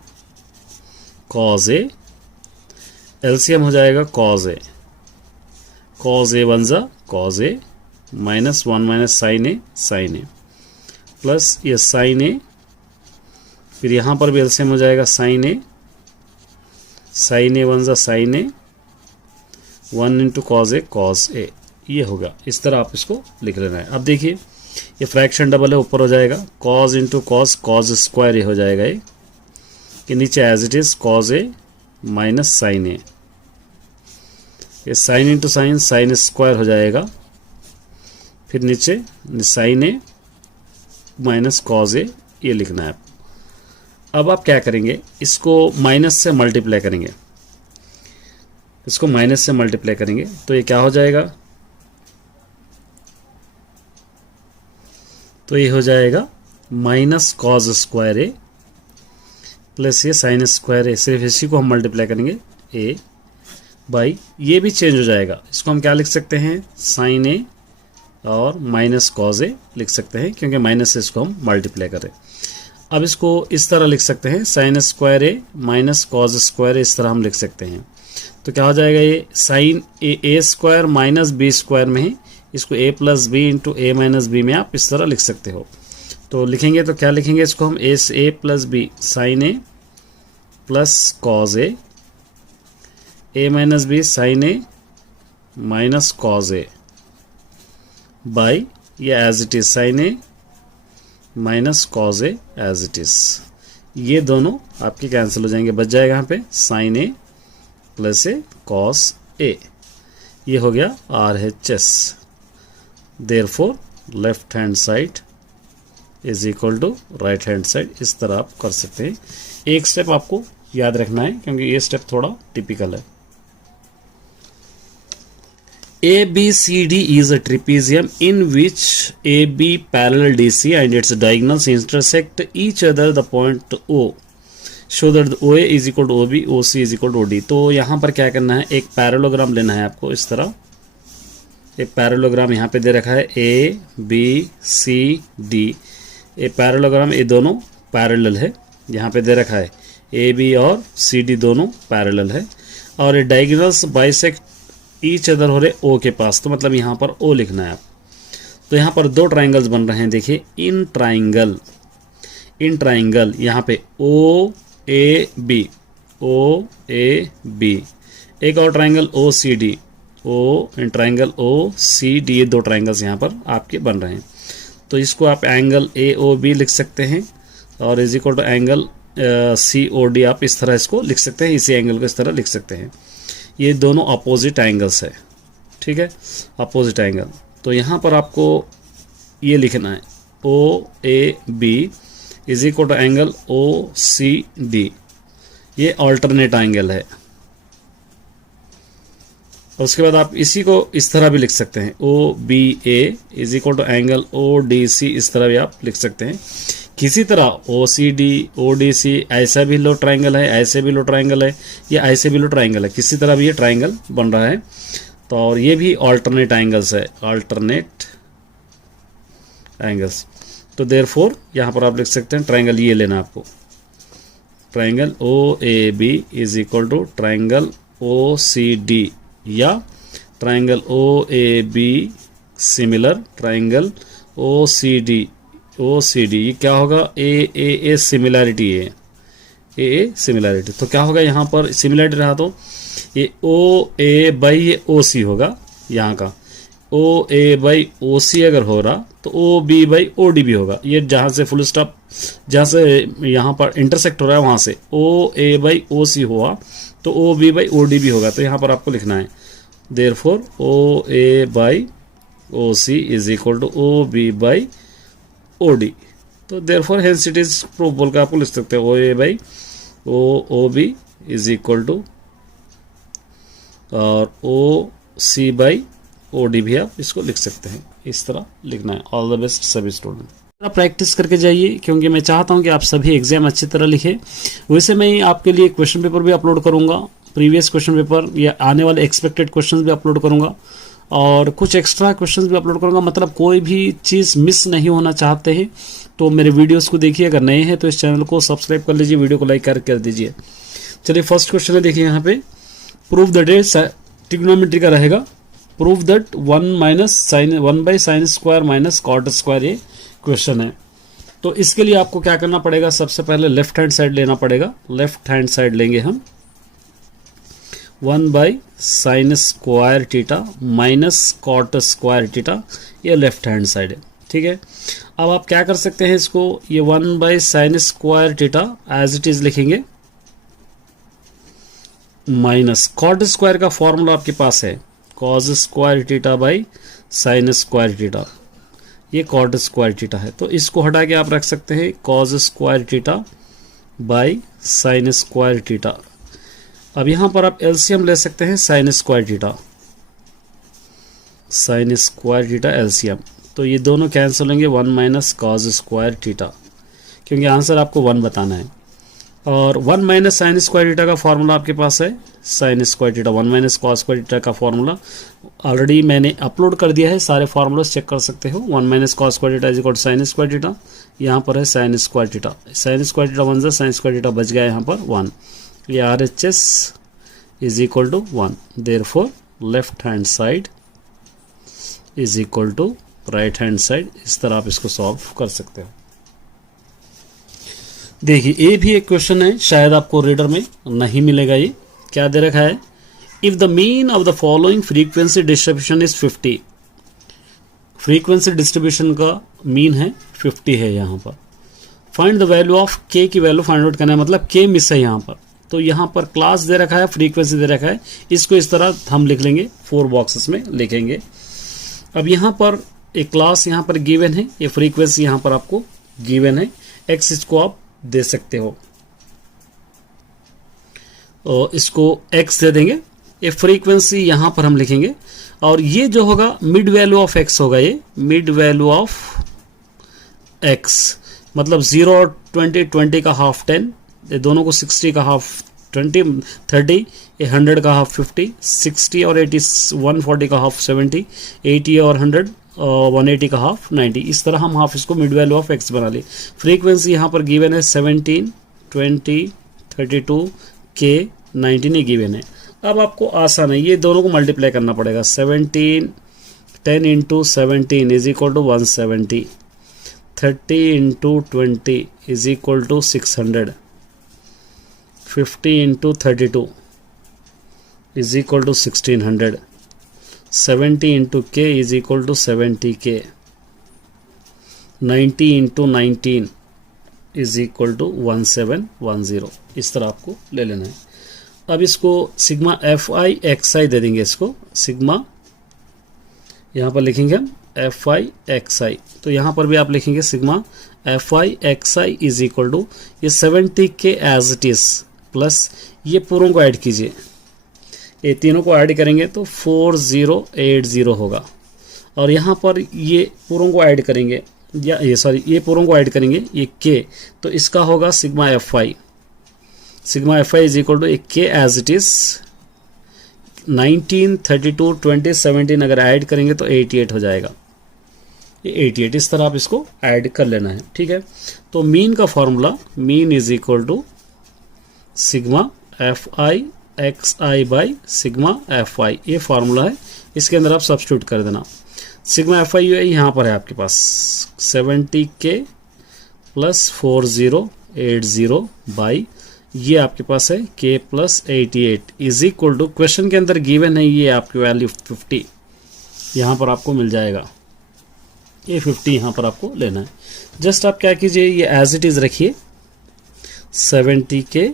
कॉस ए, एलसीएम हो जाएगा cos A, cos A one जा cos A minus 1 minus sine A plus ये साइन ए, फिर यहाँ पर भी एलसीएम हो जाएगा साइन ए वन जा sign A, 1 into cos A, ये होगा। इस तरह आप इसको लिख लेना है। अब देखिए ये फ्रैक्शन डबल है, ऊपर हो जाएगा कॉस इंटू कॉस स्क्वायर, ये हो जाएगा ये कि नीचे as it is cos A minus sine A, ये साइन इंटू साइन स्क्वायर हो जाएगा, फिर नीचे sine A minus cos A, ये लिखना है। अब आप क्या करेंगे, इसको माइनस से मल्टीप्लाई करेंगे, इसको माइनस से मल्टीप्लाई करेंगे तो ये क्या हो जाएगा, तो ये हो जाएगा minus cos square A plus ये साइन स्क्वायर ए, सिर्फ इसी को हम मल्टीप्लाई करेंगे ए बाई, ये भी चेंज हो जाएगा, इसको हम क्या लिख सकते हैं साइन ए और माइनस कॉस ए लिख सकते हैं, क्योंकि माइनस से इसको हम मल्टीप्लाई करें। अब इसको इस तरह लिख सकते हैं साइन स्क्वायर ए माइनस कॉस स्क्वायर ए, इस तरह हम लिख सकते हैं। तो क्या हो जाएगा, ये साइन ए स्क्वायर माइनस बी स्क्वायर में ही इसको ए प्लस बी इंटू ए माइनस बी में आप इस तरह लिख सकते हो। तो लिखेंगे तो क्या लिखेंगे, इसको हम A plus B sine A plus cos A minus B sine A minus cos A by ये as it is sine A minus cos A as it is, ये दोनों आपके कैंसिल हो जाएंगे, बच जाएगा यहाँ पे sine A plus A cos A, ये हो गया RHS। Therefore left hand side is equal to right hand side, इस तरह आप कर सकते हैं। एक स्टेप आपको याद रखना है क्योंकि ये स्टेप थोड़ा टिपिकल है। ABCD is a trapezium in which AB parallel DC and its diagonals intersect each other the point O. Show that OA is equal to OB, OC is equal to OD। तो यहाँ पर क्या करना है, एक पैरेललोग्राम लेना है आपको, इस तरह एक पैरेललोग्राम यहाँ पे दे रखा है ABCD, ये पैरेललोग्राम, ये दोनों पैरेलल है, यहाँ पे दे रखा है AB और CD दोनों पैरेलल है, और ये डायगोनल्स बाइसेक्ट ईच अदर हो रहे O के पास, तो मतलब यहाँ पर O लिखना है आप। तो यहाँ पर दो ट्राइंगल्स बन रहे हैं, देखिए इन ट्राइंगल यहाँ पे OAB, एक और triangle OCD, in triangle OCD, ये दो ट्राइंगल्स यहाँ पर आपके बन रहे हैं। तो इसको आप एंगल AOB लिख सकते हैं और is equal to angle COD, आप इस तरह इसको लिख सकते हैं, इसी एंगल को इस तरह लिख सकते हैं। ये दोनों अपोजिट एंगल्स है, ठीक है, अपोजिट एंगल। तो यहाँ पर आपको ये लिखना है OAB is equal to angle OCD, ये अल्टरनेट एंगल है। उसके बाद आप इसी को इस तरह भी लिख सकते हैं OBA is equal to angle ODC, इस तरह भी आप लिख सकते हैं। किसी तरह OCD ODC ऐसा भी लो ट्राइंगल है, ऐसे भी लो ट्राइंगल है, या ऐसे भी लो ट्राइंगल है, किसी तरह भी ये ट्राइंगल बन रहा है। तो और ये भी अल्टरनेट एंगल्स है, अल्टरनेट एंगल्स। तो देयरफॉर यहाँ पर आप लिख सकते हैं ट्राइंगल ये लेना आपको, triangle OAB is equal to triangle OCD या triangle OAB similar triangle OCD, ये क्या होगा A सिमिलैरिटी है, A सिमिलैरिटी। तो क्या होगा यहाँ पर सिमिलैरिटी रहा तो ये OA बाई ये OC होगा, यहाँ का OA बाई OC अगर हो रहा तो OB बाई OD भी होगा। ये जहाँ से फुल स्टॉप जहाँ से यहाँ पर इंटरसेक्ट हो रहा है वहाँ से ओ ए बाई ओ सी हुआ तो O B by O D भी होगा। तो यहाँ पर आपको लिखना है therefore O A by O C is equal to O B by O D. तो therefore hence it is proof बोल के आपको लिख सकते हैं O A by O B is equal to और O C by O D भी आप इसको लिख सकते हैं। इस तरह लिखना है। ऑल द बेस्ट सभी स्टूडेंट। प्रैक्टिस करके जाइए क्योंकि मैं चाहता हूं कि आप सभी एग्जाम अच्छी तरह लिखें। वैसे मैं आपके लिए क्वेश्चन पेपर भी अपलोड करूंगा, प्रीवियस क्वेश्चन पेपर या आने वाले एक्सपेक्टेड क्वेश्चन भी अपलोड करूंगा और कुछ एक्स्ट्रा क्वेश्चन भी अपलोड करूंगा। मतलब कोई भी चीज़ मिस नहीं होना चाहते हैं तो मेरे वीडियोस को देखिए। अगर नए हैं तो इस चैनल को सब्सक्राइब कर लीजिए, वीडियो को लाइक कर दीजिए। चलिए फर्स्ट क्वेश्चन है, देखिए यहाँ पे प्रूफ दैट ट्रिग्नोमेट्री का रहेगा। Proof that 1 by sine square minus cot square ये क्वेश्चन है। तो इसके लिए आपको क्या करना पड़ेगा, सबसे पहले लेफ्ट हैंड साइड लेना पड़ेगा। लेफ्ट हैंड साइड लेंगे हम 1 by sine square theta minus cot square theta, ये लेफ्ट हैंड साइड है। ठीक है, अब आप क्या कर सकते हैं, इसको ये 1 by sine square theta as it is लिखेंगे माइनस कॉट स्क्वायर का फॉर्मूला आपके पास है cos square theta by sine square theta, ये कॉट स्क्वायर थीटा है। तो इसको हटा के आप रख सकते हैं cos square theta by sine square theta. अब यहाँ पर आप एलसीएम ले सकते हैं sine square theta, sine square theta LCM. तो ये दोनों कैंसिल होंगे 1 माइनस कॉस स्क्वायर थीटा, क्योंकि आंसर आपको 1 बताना है। और 1 माइनस साइन स्क्वायर थीटा का फॉर्मूला आपके पास है sine square theta, 1 minus cos square theta का फॉर्मूला ऑलरेडी मैंने अपलोड कर दिया है, सारे फार्मूलास चेक कर सकते हो। 1 minus cos square theta is equal to sine square theta, यहाँ पर है sine square theta, sine square theta 1 sine square theta बच गया यहाँ पर 1, ये RHS is equal to 1। Therefore left hand side is equal to right hand side. इस तरह आप इसको सॉल्व कर सकते हो। देखिए ये भी एक क्वेश्चन है, शायद आपको रीडर में नहीं मिलेगा। ये क्या दे रखा है, if the mean of the following frequency distribution is 50, frequency distribution का मीन है 50 है यहाँ पर। फाइंड द वैल्यू ऑफ के की वैल्यू फाइंड आउट करना है, मतलब के मिस है यहाँ पर। तो यहाँ पर क्लास दे रखा है, फ्रीक्वेंसी दे रखा है, इसको इस तरह हम लिख लेंगे, 4 बॉक्सेस में लिखेंगे। अब यहाँ पर एक क्लास यहाँ पर गिवन है, ये फ्रीक्वेंसी यहाँ पर आपको गिवन है, एक्स इसको आप दे सकते हो और इसको x दे देंगे। ये फ्रीक्वेंसी यहां पर हम लिखेंगे और ये जो होगा मिड वैल्यू ऑफ x होगा, ये मिड वैल्यू ऑफ x, मतलब 0 और 20 का हाफ 10, ये दोनों को 60 का हाफ 20 30, ये 100 का हाफ 50, 60 और 80 140 का हाफ 70, 80 और 100 180 का हाफ 90। इस तरह हम हाफ इसको मिड वैल्यू ऑफ x बना ली। फ्रीक्वेंसी यहाँ पर गिवन है 17 20 32 k 19 गिवन है। अब आपको आसान है, ये दोनों को मल्टीप्लाई करना पड़ेगा। 17 10 into 17 is equal to 170, 30 into 20 is equal to 600, 50 into 32 is equal to 1600, 70 into k is equal to 70k, 90 into 19 is equal to 1710। इस तरह आपको ले लेना है। अब इसको सिग्मा fi xi दे देंगे, इसको सिग्मा यहाँ पर लिखेंगे हम fi xi। तो यहाँ पर भी आप लिखेंगे sigma fi xi is equal to ये 70k as it is plus ये पूरों को ऐड कीजिए, ये तीनों को ऐड करेंगे तो 4080 होगा। और यहाँ पर ये पूरों को ऐड करेंगे, या ये पूरों को ऐड करेंगे, ये k, तो इसका होगा sigma fi। Sigma fi is equal to एक k एज इट इज 19 32 20 17 अगर ऐड करेंगे तो 88 हो जाएगा, ये 88। इस तरह आप इसको ऐड कर लेना है। ठीक है, तो मीन का formula, mean is equal to sigma fi xi by sigma fi, ये फार्मूला है, इसके अंदर आप सब्स्टिट्यूट कर देना। सिग्मा fi यहाँ पर है आपके पास 70k प्लस 4080 बाई ये आपके पास है k plus 88 is equal to, question के अंदर गिवन है ये आपकी वैल्यू 50, यहाँ पर आपको मिल जाएगा। ये 50 यहाँ पर आपको लेना है। जस्ट आप क्या कीजिए, ये एज इट इज़ रखिए, 70K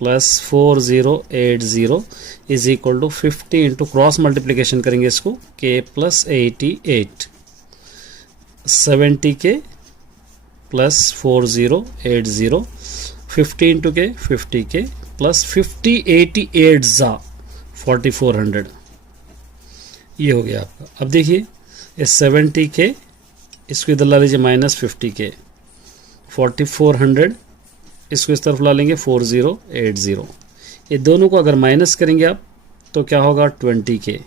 plus 4080 is equal to 50 into cross multiplication करेंगे इसको, K plus 88, 70K plus 4080, 50 into K 50K plus 5088 ज़ा 4400, ये हो गया आपका। अब देखिए ये 70K, इसको इधर ला लीजिए माइनस 50K, 4400 इसको इस तरफ ला लेंगे 4080, ये दोनों को अगर माइनस करेंगे आप तो क्या होगा 20K,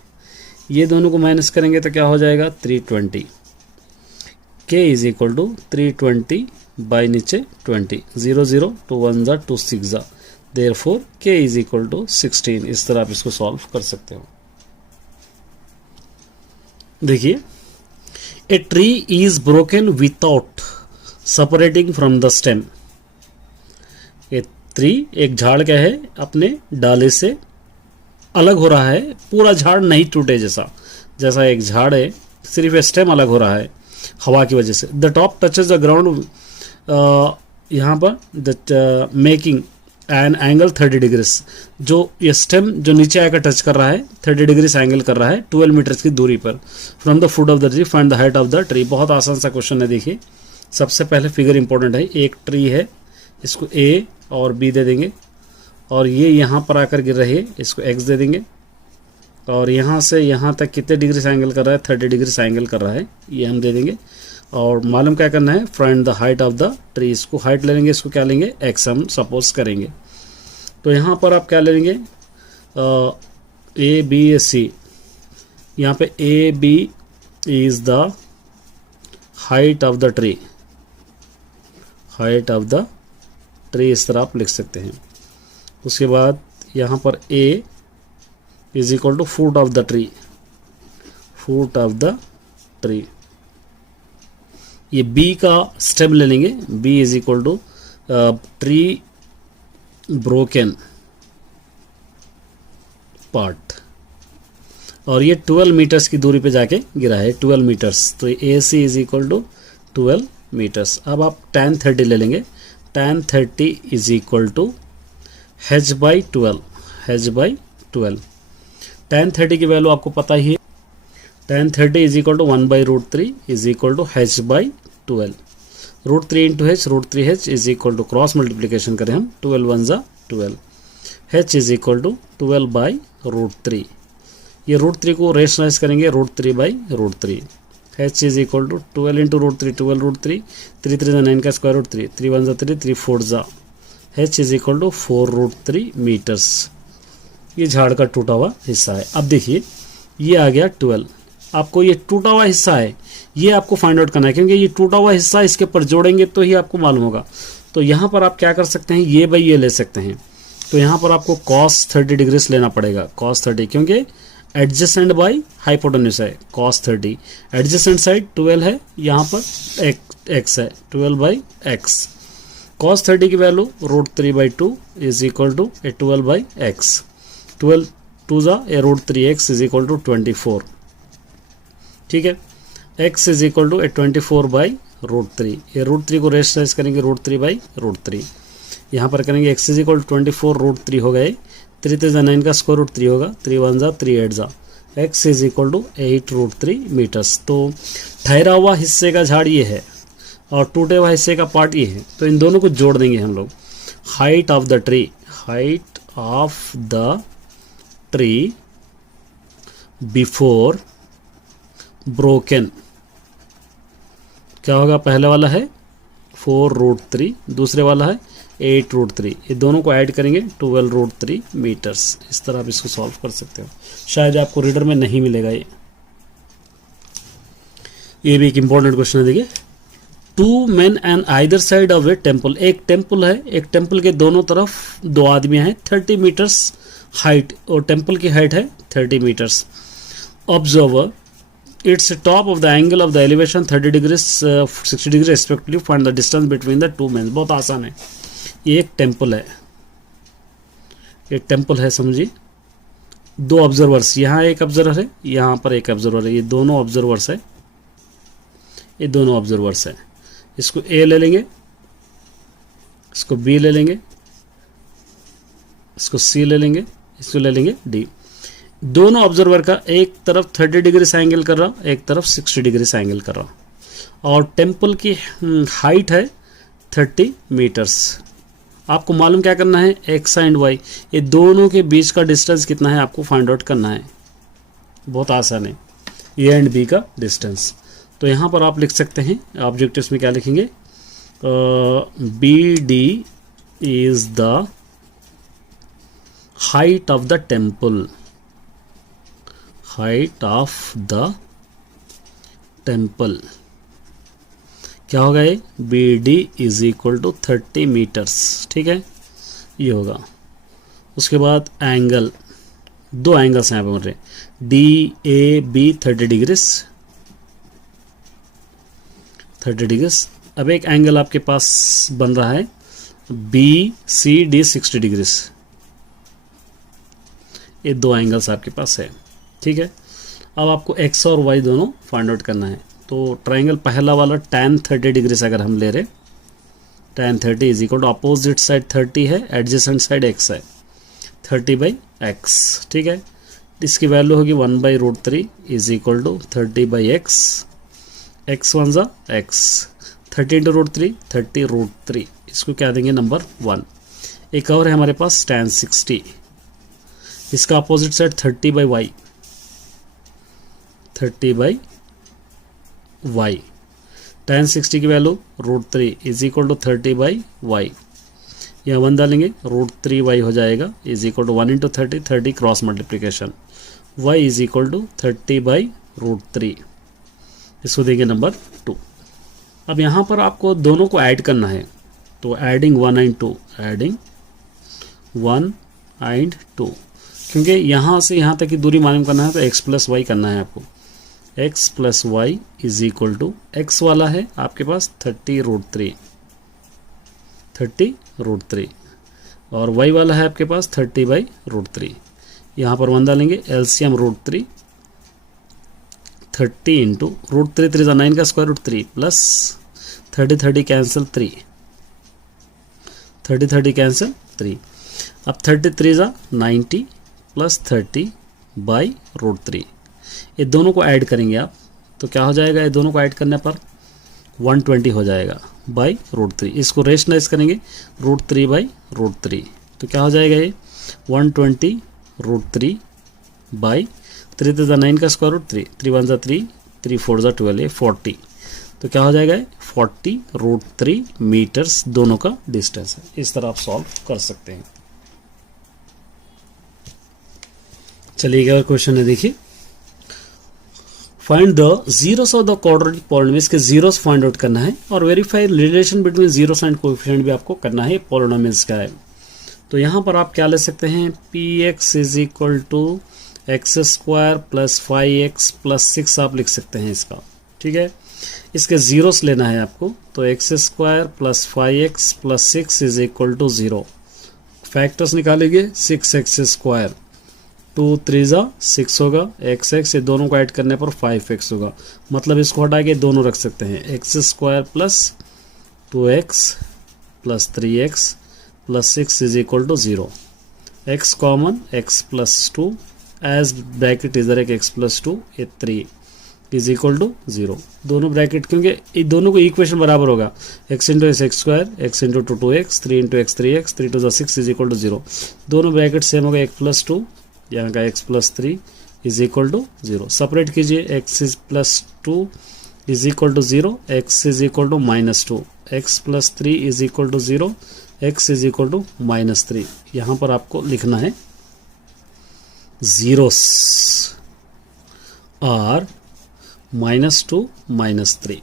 ये दोनों को माइनस करेंगे तो क्या हो जाएगा 320, K is equal to 320 by नीचे 20, 0 0 2 1 ज़ा 2 6 ज़ा, therefore K is equal to 16। इस तरह आप इसको सॉल्व कर सकते हो। देखिए, a tree is broken without separating from the stem. ये ट्री, एक झाड़ क्या है, अपने डाले से अलग हो रहा है, पूरा झाड़ नहीं टूटे, जैसा एक झाड़ है सिर्फ स्टेम अलग हो रहा है हवा की वजह से। The top touches the ground, यहाँ पर the making an angle 30 degrees, जो ये स्टेम जो नीचे आकर टच कर रहा है 30 डिग्रीज एंगल कर रहा है 12 मीटर्स की दूरी पर from the foot of the tree, find the height of the tree. बहुत आसान सा क्वेश्चन है। देखिए, सबसे पहले फिगर इंपॉर्टेंट है, एक ट्री है, इसको A और B दे देंगे, और ये यहाँ पर आकर गिर रही है, इसको X दे देंगे, और यहाँ से यहाँ तक कितने डिग्री एंगल कर रहा है 30 डिग्री एंगल कर रहा है, ये हम दे देंगे। और मालूम क्या करना है, find the height of the tree, इसको हाइट ले लेंगे, इसको क्या लेंगे X हम सपोज करेंगे। तो यहाँ पर आप क्या ले लेंगे A B C, यहाँ पे A B is the height of the tree, height of the tree इस तरह आप लिख सकते हैं। उसके बाद यहाँ पर A is equal to foot of the tree, foot of the tree. ये B का स्टेम ले लेंगे, B is equal to tree broken part, और ये 12 मीटर्स की दूरी पे जाके गिरा है, 12 मीटर्स, तो A C is equal to 12 metres. अब आप tan 30 ले लेंगे, tan 30 is equal to h by 12, h by 12। tan 30 की वैल्यू आपको पता ही है, tan 30 is equal to 1 by √3 is equal to h by 12, √3 into h, √3h is equal to cross multiplication करें हम, 12 1 ज़ा 12, h is equal to 12 by √3, ये √3 को रेशनलाइज करेंगे, √3 by √3, h is equal to 12 into √3, 12 √3, 3 3 9 का स्क्वायर रूट 3, 3 1 ज़ा 3, 3 4 ज़ा, h is equal to 4√3 metres. ये झाड़ का टूटा हुआ हिस्सा है। अब देखिए, ये आ गया 12, आपको ये टूटा हुआ हिस्सा है, ये आपको फाइंड आउट करना है, क्योंकि ये टूटा हुआ हिस्सा इसके ऊपर जोड़ेंगे तो ही आपको मालूम होगा। तो यहाँ पर आप क्या कर सकते हैं, ये बाई ये ले सकते हैं, तो यहाँ पर आपको cos 30 डिग्रीज लेना पड़ेगा, cos 30, क्योंकि एडजेसेंट बाई हाइपोटेन्यूज है cos 30, एडजेसेंट साइड 12 है, यहाँ पर x है 12 बाई x, cos 30 की value √3 by 2 is equal to 12 by x, 12 2 ज़ा √3x इज इक्वल टू 24, ठीक है। x is equal to 24 by √3, ये √3 को रेशनलाइज करेंगे, √3 बाई √3, यहाँ पर करेंगे x इज इक्वल टू 24 √3 हो गए, 3 3 ज़ा 9 का स्क्वायर रूट 3 होगा, 3 1 ज़ा 3 8 ज़ा, x is equal to 8√3 metres. तो ठहरा हुआ हिस्से का झाड़ ये है और टूटे हुआ हिस्से का पार्ट ये है, तो इन दोनों को जोड़ देंगे हम लोग। Height of the tree, height of the tree before broken, क्या होगा, पहले वाला है 4√3, दूसरे वाला है 8√3, ये दोनों को ऐड करेंगे 12√3 मीटर्स। इस तरह आप इसको सॉल्व कर सकते हो, शायद आपको रीडर में नहीं मिलेगा ये भी एक इंपॉर्टेंट क्वेश्चन है। देखिए, 2 men and either side of A temple, एक टेम्पल है, एक टेम्पल के दोनों तरफ 2 आदमी हैं, 30 मीटर्स हाइट, और टेम्पल की हाइट है 30 metres. Observer its top of the angle of the elevation 30 degree 60 degree respectively, find the distance between the 2 men। बहुत आसान है, ये एक टेम्पल है, ये टेम्पल है समझिए, 2 ऑब्जर्वर्स, यहाँ एक ऑब्जर्वर है, यहाँ पर एक ऑब्जर्वर है, ये दोनों ऑब्जर्वर्स है, ये दोनों ऑब्जर्वर्स हैं। इसको ए ले लेंगे, इसको बी ले लेंगे, इसको सी ले लेंगे, इसको ले लेंगे डी। दोनों ऑब्जर्वर का एक तरफ 30 डिग्री से एंगल कर रहा, एक तरफ 60 डिग्री से एंगल कर रहा, और टेम्पल की हाइट है 30 मीटर्स। आपको मालूम क्या करना है, एक्स एंड वाई, ये दोनों के बीच का डिस्टेंस कितना है आपको फाइंड आउट करना है। बहुत आसान है, ए एंड बी का डिस्टेंस। तो यहाँ पर आप लिख सकते हैं ऑब्जेक्टिव्स में क्या लिखेंगे, B D is the height of the temple, height of the temple क्या होगा, ये B D is equal to 30 metres. ठीक है, ये होगा। उसके बाद एंगल, दो एंगल्स हैं यहाँ पे बन रहे, D A B 30 degrees, 30 degrees. अब एक एंगल आपके पास बन रहा है बी सी डी 60 डिग्रीज। ये दो एंगल्स आपके पास है। ठीक है, अब आपको एक्स और वाई दोनों फाइंड आउट करना है। तो ट्रायंगल पहला वाला tan 30 डिग्री से अगर हम ले रहे, tan 30 is equal to opposite side 30 है, एडजेसेंट साइड x है, 30/x। ठीक है, इसकी वैल्यू होगी 1/√3 is equal to 30/x, x 1 ज़ा x, 30 × √3 30√3। इसको क्या देंगे, नंबर 1। एक और है हमारे पास tan 60, इसका opposite side 30/y, 30/y। tan 60 की value √3 is equal to 30/y। यहाँ 1 डालेंगे, √3y हो जाएगा is equal to 1 × 30, 30 cross multiplication, y is equal to 30/√3। इसको देंगे नंबर 2। अब यहाँ पर आपको दोनों को ऐड करना है, तो एडिंग 1 and 2, एडिंग 1 and 2, क्योंकि यहाँ से यहाँ तक की दूरी मालूम करना है तो x + y करना है आपको। x + y is equal to, x वाला है आपके पास 30√3, 30√3, और y वाला है आपके पास 30/√3। यहाँ पर 1 डालेंगे, एलसीएम √3, 30 × √3 3 = 9 का square root 3 plus 30 30 cancel 3, 30 30 cancel 3। अब 33 = 90 प्लस 30/√3। ये दोनों को ऐड करेंगे आप तो क्या हो जाएगा, ये दोनों को ऐड करने पर 120 हो जाएगा /√3। इसको रेशनलाइज करेंगे √3/√3, तो क्या हो जाएगा, ये 120√3 3 × 9 का स्क्वायर रूट 3, 3 1 = 3, 3 4 = 12, ये 40। तो क्या हो जाएगा, 40√3 मीटर्स दोनों का डिस्टेंस है। इस तरह आप सॉल्व कर सकते हैं। चलिए अगर क्वेश्चन है, देखिए, find the zeros of the quadratic polynomials के जीरोस फाइंड आउट करना है, और verify relation between zeros and coefficient भी आपको करना है पॉलिनोमियल्स का है। तो यहाँ पर आप क्या ले सकते हैं, px is equal to x² + 5x + 6 आप लिख सकते हैं इसका। ठीक है, इसके जीरोस लेना है आपको, तो x² + 5x + 6 is equal to 0। Factors निकालेंगे, 6x², 2 3 ज़ा 6 होगा, x ये दोनों को ऐड करने पर 5x होगा, मतलब इसको हटा के दोनों रख सकते हैं, x² + 2x + 3x + 6 is equal to 0। x common, x + 2 as bracket इधर एक x + 2, ये 3 इज इक्वल टू 0। दोनों ब्रैकेट, क्योंकि ये दोनों को इक्वेशन बराबर होगा, x × x², x × 2x, 3 × x 3x, 3 2 = 6 is equal to 0। दोनों ब्रैकेट सेम होगा, 1 + 2, यहाँ का x + 3 is equal to 0। Separate कीजिए, x + 2 is equal to 0, x is equal to -2, x + 3 is equal to 0, x is equal to -3। यहाँ पर आपको लिखना है जीरोस आर -2 -3।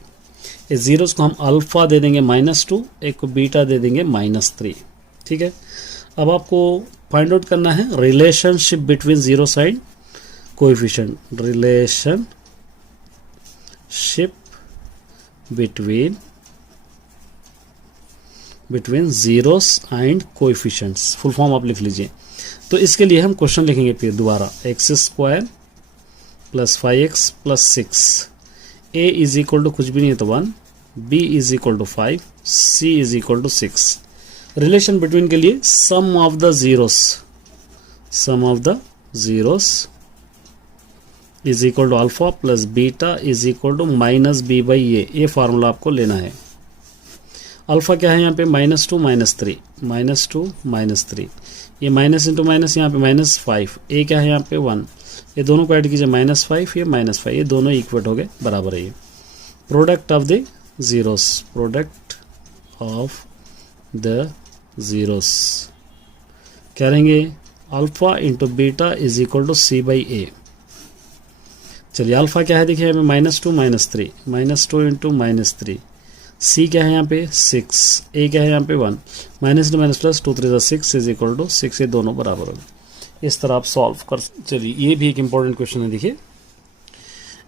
इस जीरोस को हम अल्फा दे देंगे -2, एक को बीटा दे देंगे -3। ठीक है, अब आपको फाइंड आउट करना है relationship between zero side coefficient, relationship between zeros and coefficients. Full form आप लिख लीजिए। तो इसके लिए हम क्वेश्चन लिखेंगे फिर दोबारा, x² + 5x + 6 A is equal to कुछ भी नहीं है तो 1, B is equal to 5, C is equal to 6। Relation between के लिए sum of the zeros is equal to alpha plus beta is equal to minus B by ये फार्मूला आपको लेना है। अल्फा क्या है यहाँ पे -2 -3, ये माइनस इंटू माइनस यहाँ पे -5, ए क्या है यहाँ पे 1, ये दोनों को ऐड कीजिए -5 ये -5, ये दोनों इक्वल हो गए, बराबर है ये। प्रोडक्ट ऑफ द जीरोस क्या रहेंगे, alpha into beta is equal to C by A. चलिए अल्फा क्या है देखिए यहाँ पे -2 इंटू -3, सी क्या है यहाँ पे 6, ए क्या है यहाँ पे 1, minus into minus plus 2 3 6 is equal to 6, ये दोनों बराबर हो गए। इस तरह आप सॉल्व कर। चलिए ये भी एक इंपॉर्टेंट क्वेश्चन है, देखिए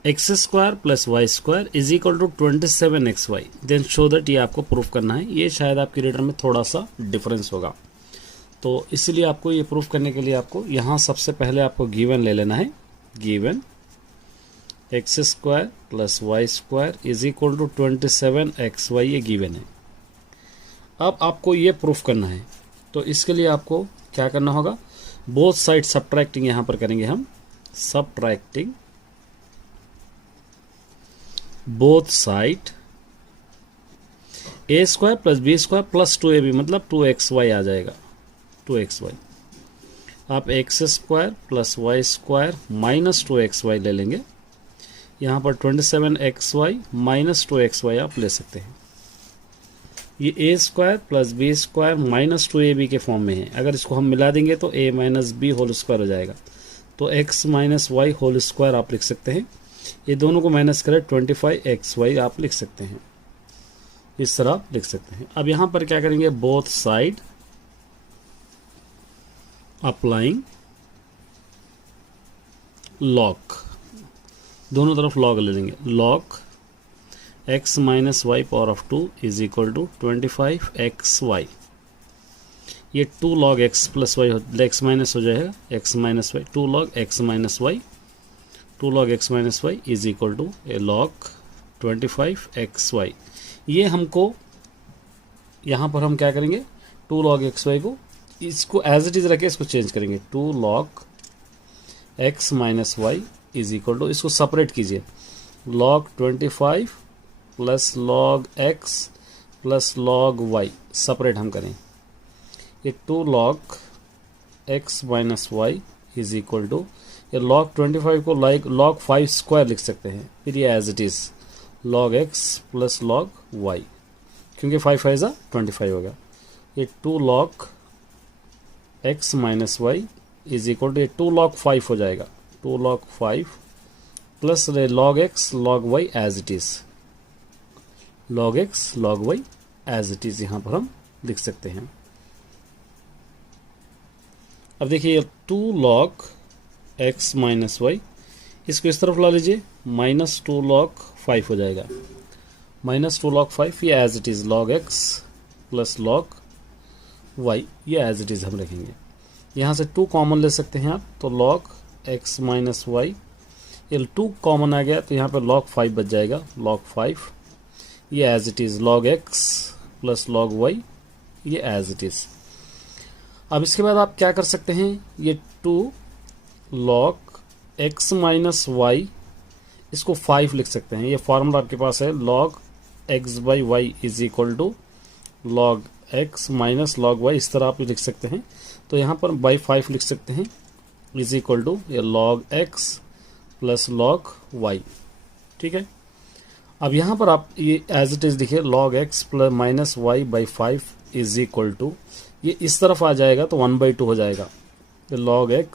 x² + y² is equal to 27xy, then show that, ये आपको प्रूफ करना है। ये शायद आपके रीडर में थोड़ा सा डिफरेंस होगा, तो इसलिए आपको ये प्रूफ करने के लिए आपको यहाँ सबसे पहले आपको गिवन ले लेना है। Given x² + y² is equal to 27xy, ये गिवन है। अब आपको ये प्रूफ करना है, तो इसके लिए आपको क्या करना होगा, बोथ साइड सब्ट्रैक्टिंग यहाँ पर करेंगे हम, subtracting both side a² + b² + 2ab, मतलब 2xy आ जाएगा, 2xy। आप x² + y² - 2xy ले लेंगे, यहाँ पर 27xy - 2xy आप ले सकते हैं। ये a² + b² - 2ab के फॉर्म में है, अगर इसको हम मिला देंगे तो a - b होल स्क्वायर हो जाएगा, तो x - y होल स्क्वायर आप लिख सकते हैं। ये दोनों को माइनस करें 25xy आप लिख सकते हैं, इस तरह आप लिख सकते हैं। अब यहाँ पर क्या करेंगे, बोथ साइड अप्लाइंग लॉग, दोनों तरफ लॉग ले लेंगे। Log x - y power of 2 is equal to 25xy, ये 2 log x + y x minus हो जाएगा, x - y 2 log x - y is equal to a log 25xy। ये हमको यहाँ पर हम क्या करेंगे, 2 log xy को, इसको एज इट इज रखे, इसको चेंज करेंगे, 2 log x - y is equal to, इसको सेपरेट कीजिए, log 25 plus log x plus log y separate हम करें, ये 2 log x - y is equal to, ये log 25 को लाइक log 5² लिख सकते हैं, फिर ये as it is log x plus log y, क्योंकि 5 5 25 होगा, ये 2 log x - y is equal to, ये 2 log 5 हो जाएगा, 2 log 5 plus log x log y as it is, log x log y as it is यहाँ पर हम लिख सकते हैं। अब देखिए 2 log x - y, इसको इस तरफ ला लीजिए, -2 log 5 हो जाएगा, -2 log 5, ये as it is log x plus log y, ये एज इट इज हम रखेंगे। यहाँ से 2 कॉमन ले सकते हैं आप, तो log x - y, ये 2 कॉमन आ गया तो यहाँ पर log 5 बच जाएगा, log 5, ये as it is log x plus log y, ये एज इट इज। अब इसके बाद आप क्या कर सकते हैं, ये 2 log x - y, इसको 5 लिख सकते हैं, ये फॉर्मूला आपके पास है, log x by y is equal to log x minus log y, इस तरह आप लिख सकते हैं, तो यहाँ पर by 5 लिख सकते हैं, इज इक्वल टू ये log x plus log y, ठीक है। अब यहाँ पर आप ये एज इट इज लिखिए, log x plus minus y by 5 is equal to, ये इस तरफ आ जाएगा तो 1/2 हो जाएगा, तो log x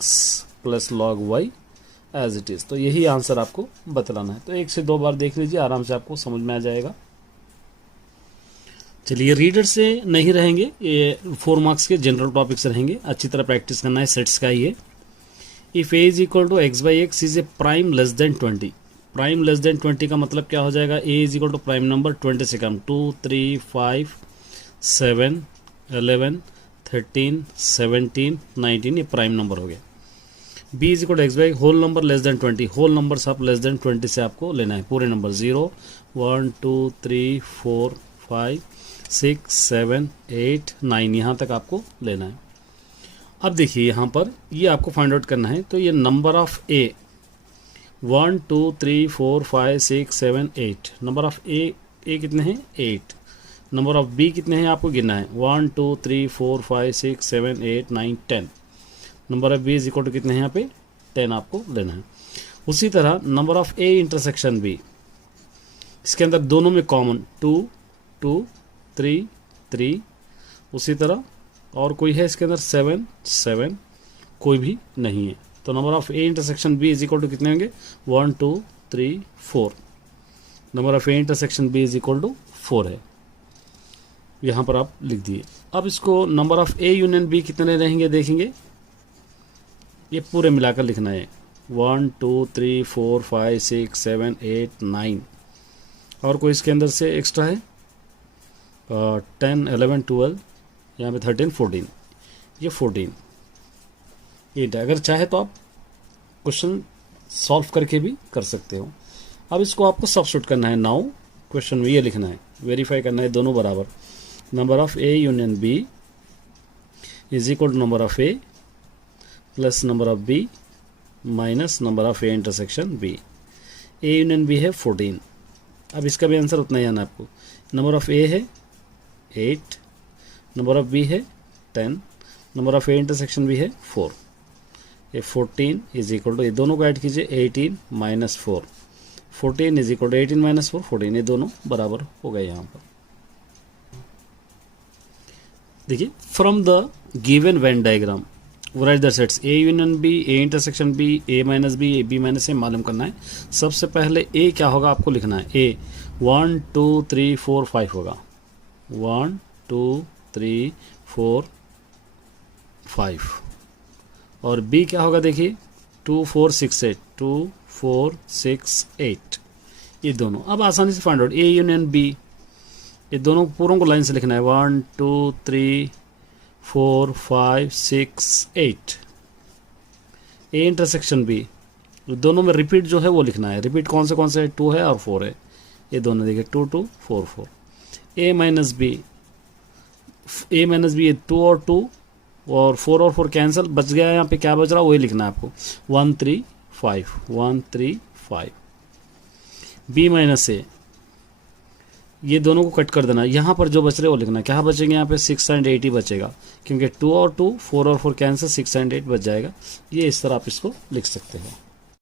plus log y as it is. तो यही आंसर आपको बतलाना है, तो 1 से 2 बार देख लीजिए, आराम से आपको समझ में आ जाएगा। चलिए रीडर से नहीं रहेंगे, ये 4 मार्क्स के जनरल टॉपिक्स रहेंगे, अच्छी तरह प्रैक्टिस करना है, सेट्स का ही है। If a is equal to x by x is a prime less than 20, prime less than 20 का मतलब क्या हो जाएगा, a is equal to prime number 20 से कम, 2 3 5 7 11 13 17 19, ये प्राइम नंबर हो गया। B is equal to x by whole number less than 20, whole number आप लेस देन 20 से आपको लेना है, पूरे नंबर 0 1 2 3 4 5 6 7 8 9 यहाँ तक आपको लेना है। अब देखिए यहाँ पर ये आपको फाइंड आउट करना है, तो ये number of A 1 2 3 4 5 6 7 8, number of A कितने हैं 8, नंबर ऑफ बी कितने हैं आपको गिनना है 1 2 3 4 5 6 7 8 9 10, number of B is equal to कितने हैं यहाँ पे 10 आपको लेना है। उसी तरह number of A intersection B, इसके अंदर दोनों में कॉमन 2 2 3 3, उसी तरह और कोई है इसके अंदर 7 7, कोई भी नहीं है, तो number of A intersection B is equal to कितने होंगे 1 2 3 4, number of A intersection B is equal to 4 है, यहाँ पर आप लिख दिए। अब इसको number of A union B कितने रहेंगे देखेंगे, ये पूरे मिलाकर लिखना है 1 2 3 4 5 6 7 8 9, और कोई इसके अंदर से एक्स्ट्रा है 10 11 12, यहाँ पे 13 14, ये 14 8 है। अगर चाहे तो आप क्वेश्चन सॉल्व करके भी कर सकते हो। अब इसको आपको सब्स्टिट्यूट करना है, नाउ क्वेश्चन में ये लिखना है, वेरीफाई करना है दोनों बराबर, number of A union B is equal to number of A plus number of B minus number of A intersection B. A union B है 14, अब इसका भी आंसर उतना ही आना आपको, नंबर ऑफ ए है 8, नंबर ऑफ बी है 10, number of A intersection B है 4, ये 14 इज इक्वल टू, ये दोनों को ऐड कीजिए 18 minus 4, 14 is equal to 18 minus 4 14, ये दोनों बराबर हो गए। यहाँ पर देखिए from the given Venn diagram write the sets A union B, A intersection B, A minus B minus A मालूम करना है। सबसे पहले ए क्या होगा आपको लिखना है, ए 1 2 3 4 5 होगा, 1 2 3 4 5, और बी क्या होगा देखिए 2 4 6 8, 2 4 6 8, ये दोनों। अब आसानी से find out A union B, ये दोनों पूरों को लाइन से लिखना है 1 2 3 4 5 6 8, ए इंटरसेक्शन बी, दोनों में रिपीट जो है वो लिखना है, रिपीट कौन से है 2 है और 4 है, ये दोनों देखिए 2 2 4 4। ए माइनस बी ये 2 और 2 और 4 और 4 कैंसिल, बच गया यहाँ पे क्या बच रहा वही लिखना है आपको 1 3 5 1 3 5। बी माइनस ए, ये दोनों को कट कर देना, यहाँ पर जो बच रहे वो लिखना, क्या बचेंगे यहाँ पे 6 एंड 8 ही बचेगा, क्योंकि 2 और 2 4 और 4 कैंसिल 6 एंड 8 बच जाएगा। ये इस तरह आप इसको लिख सकते हो।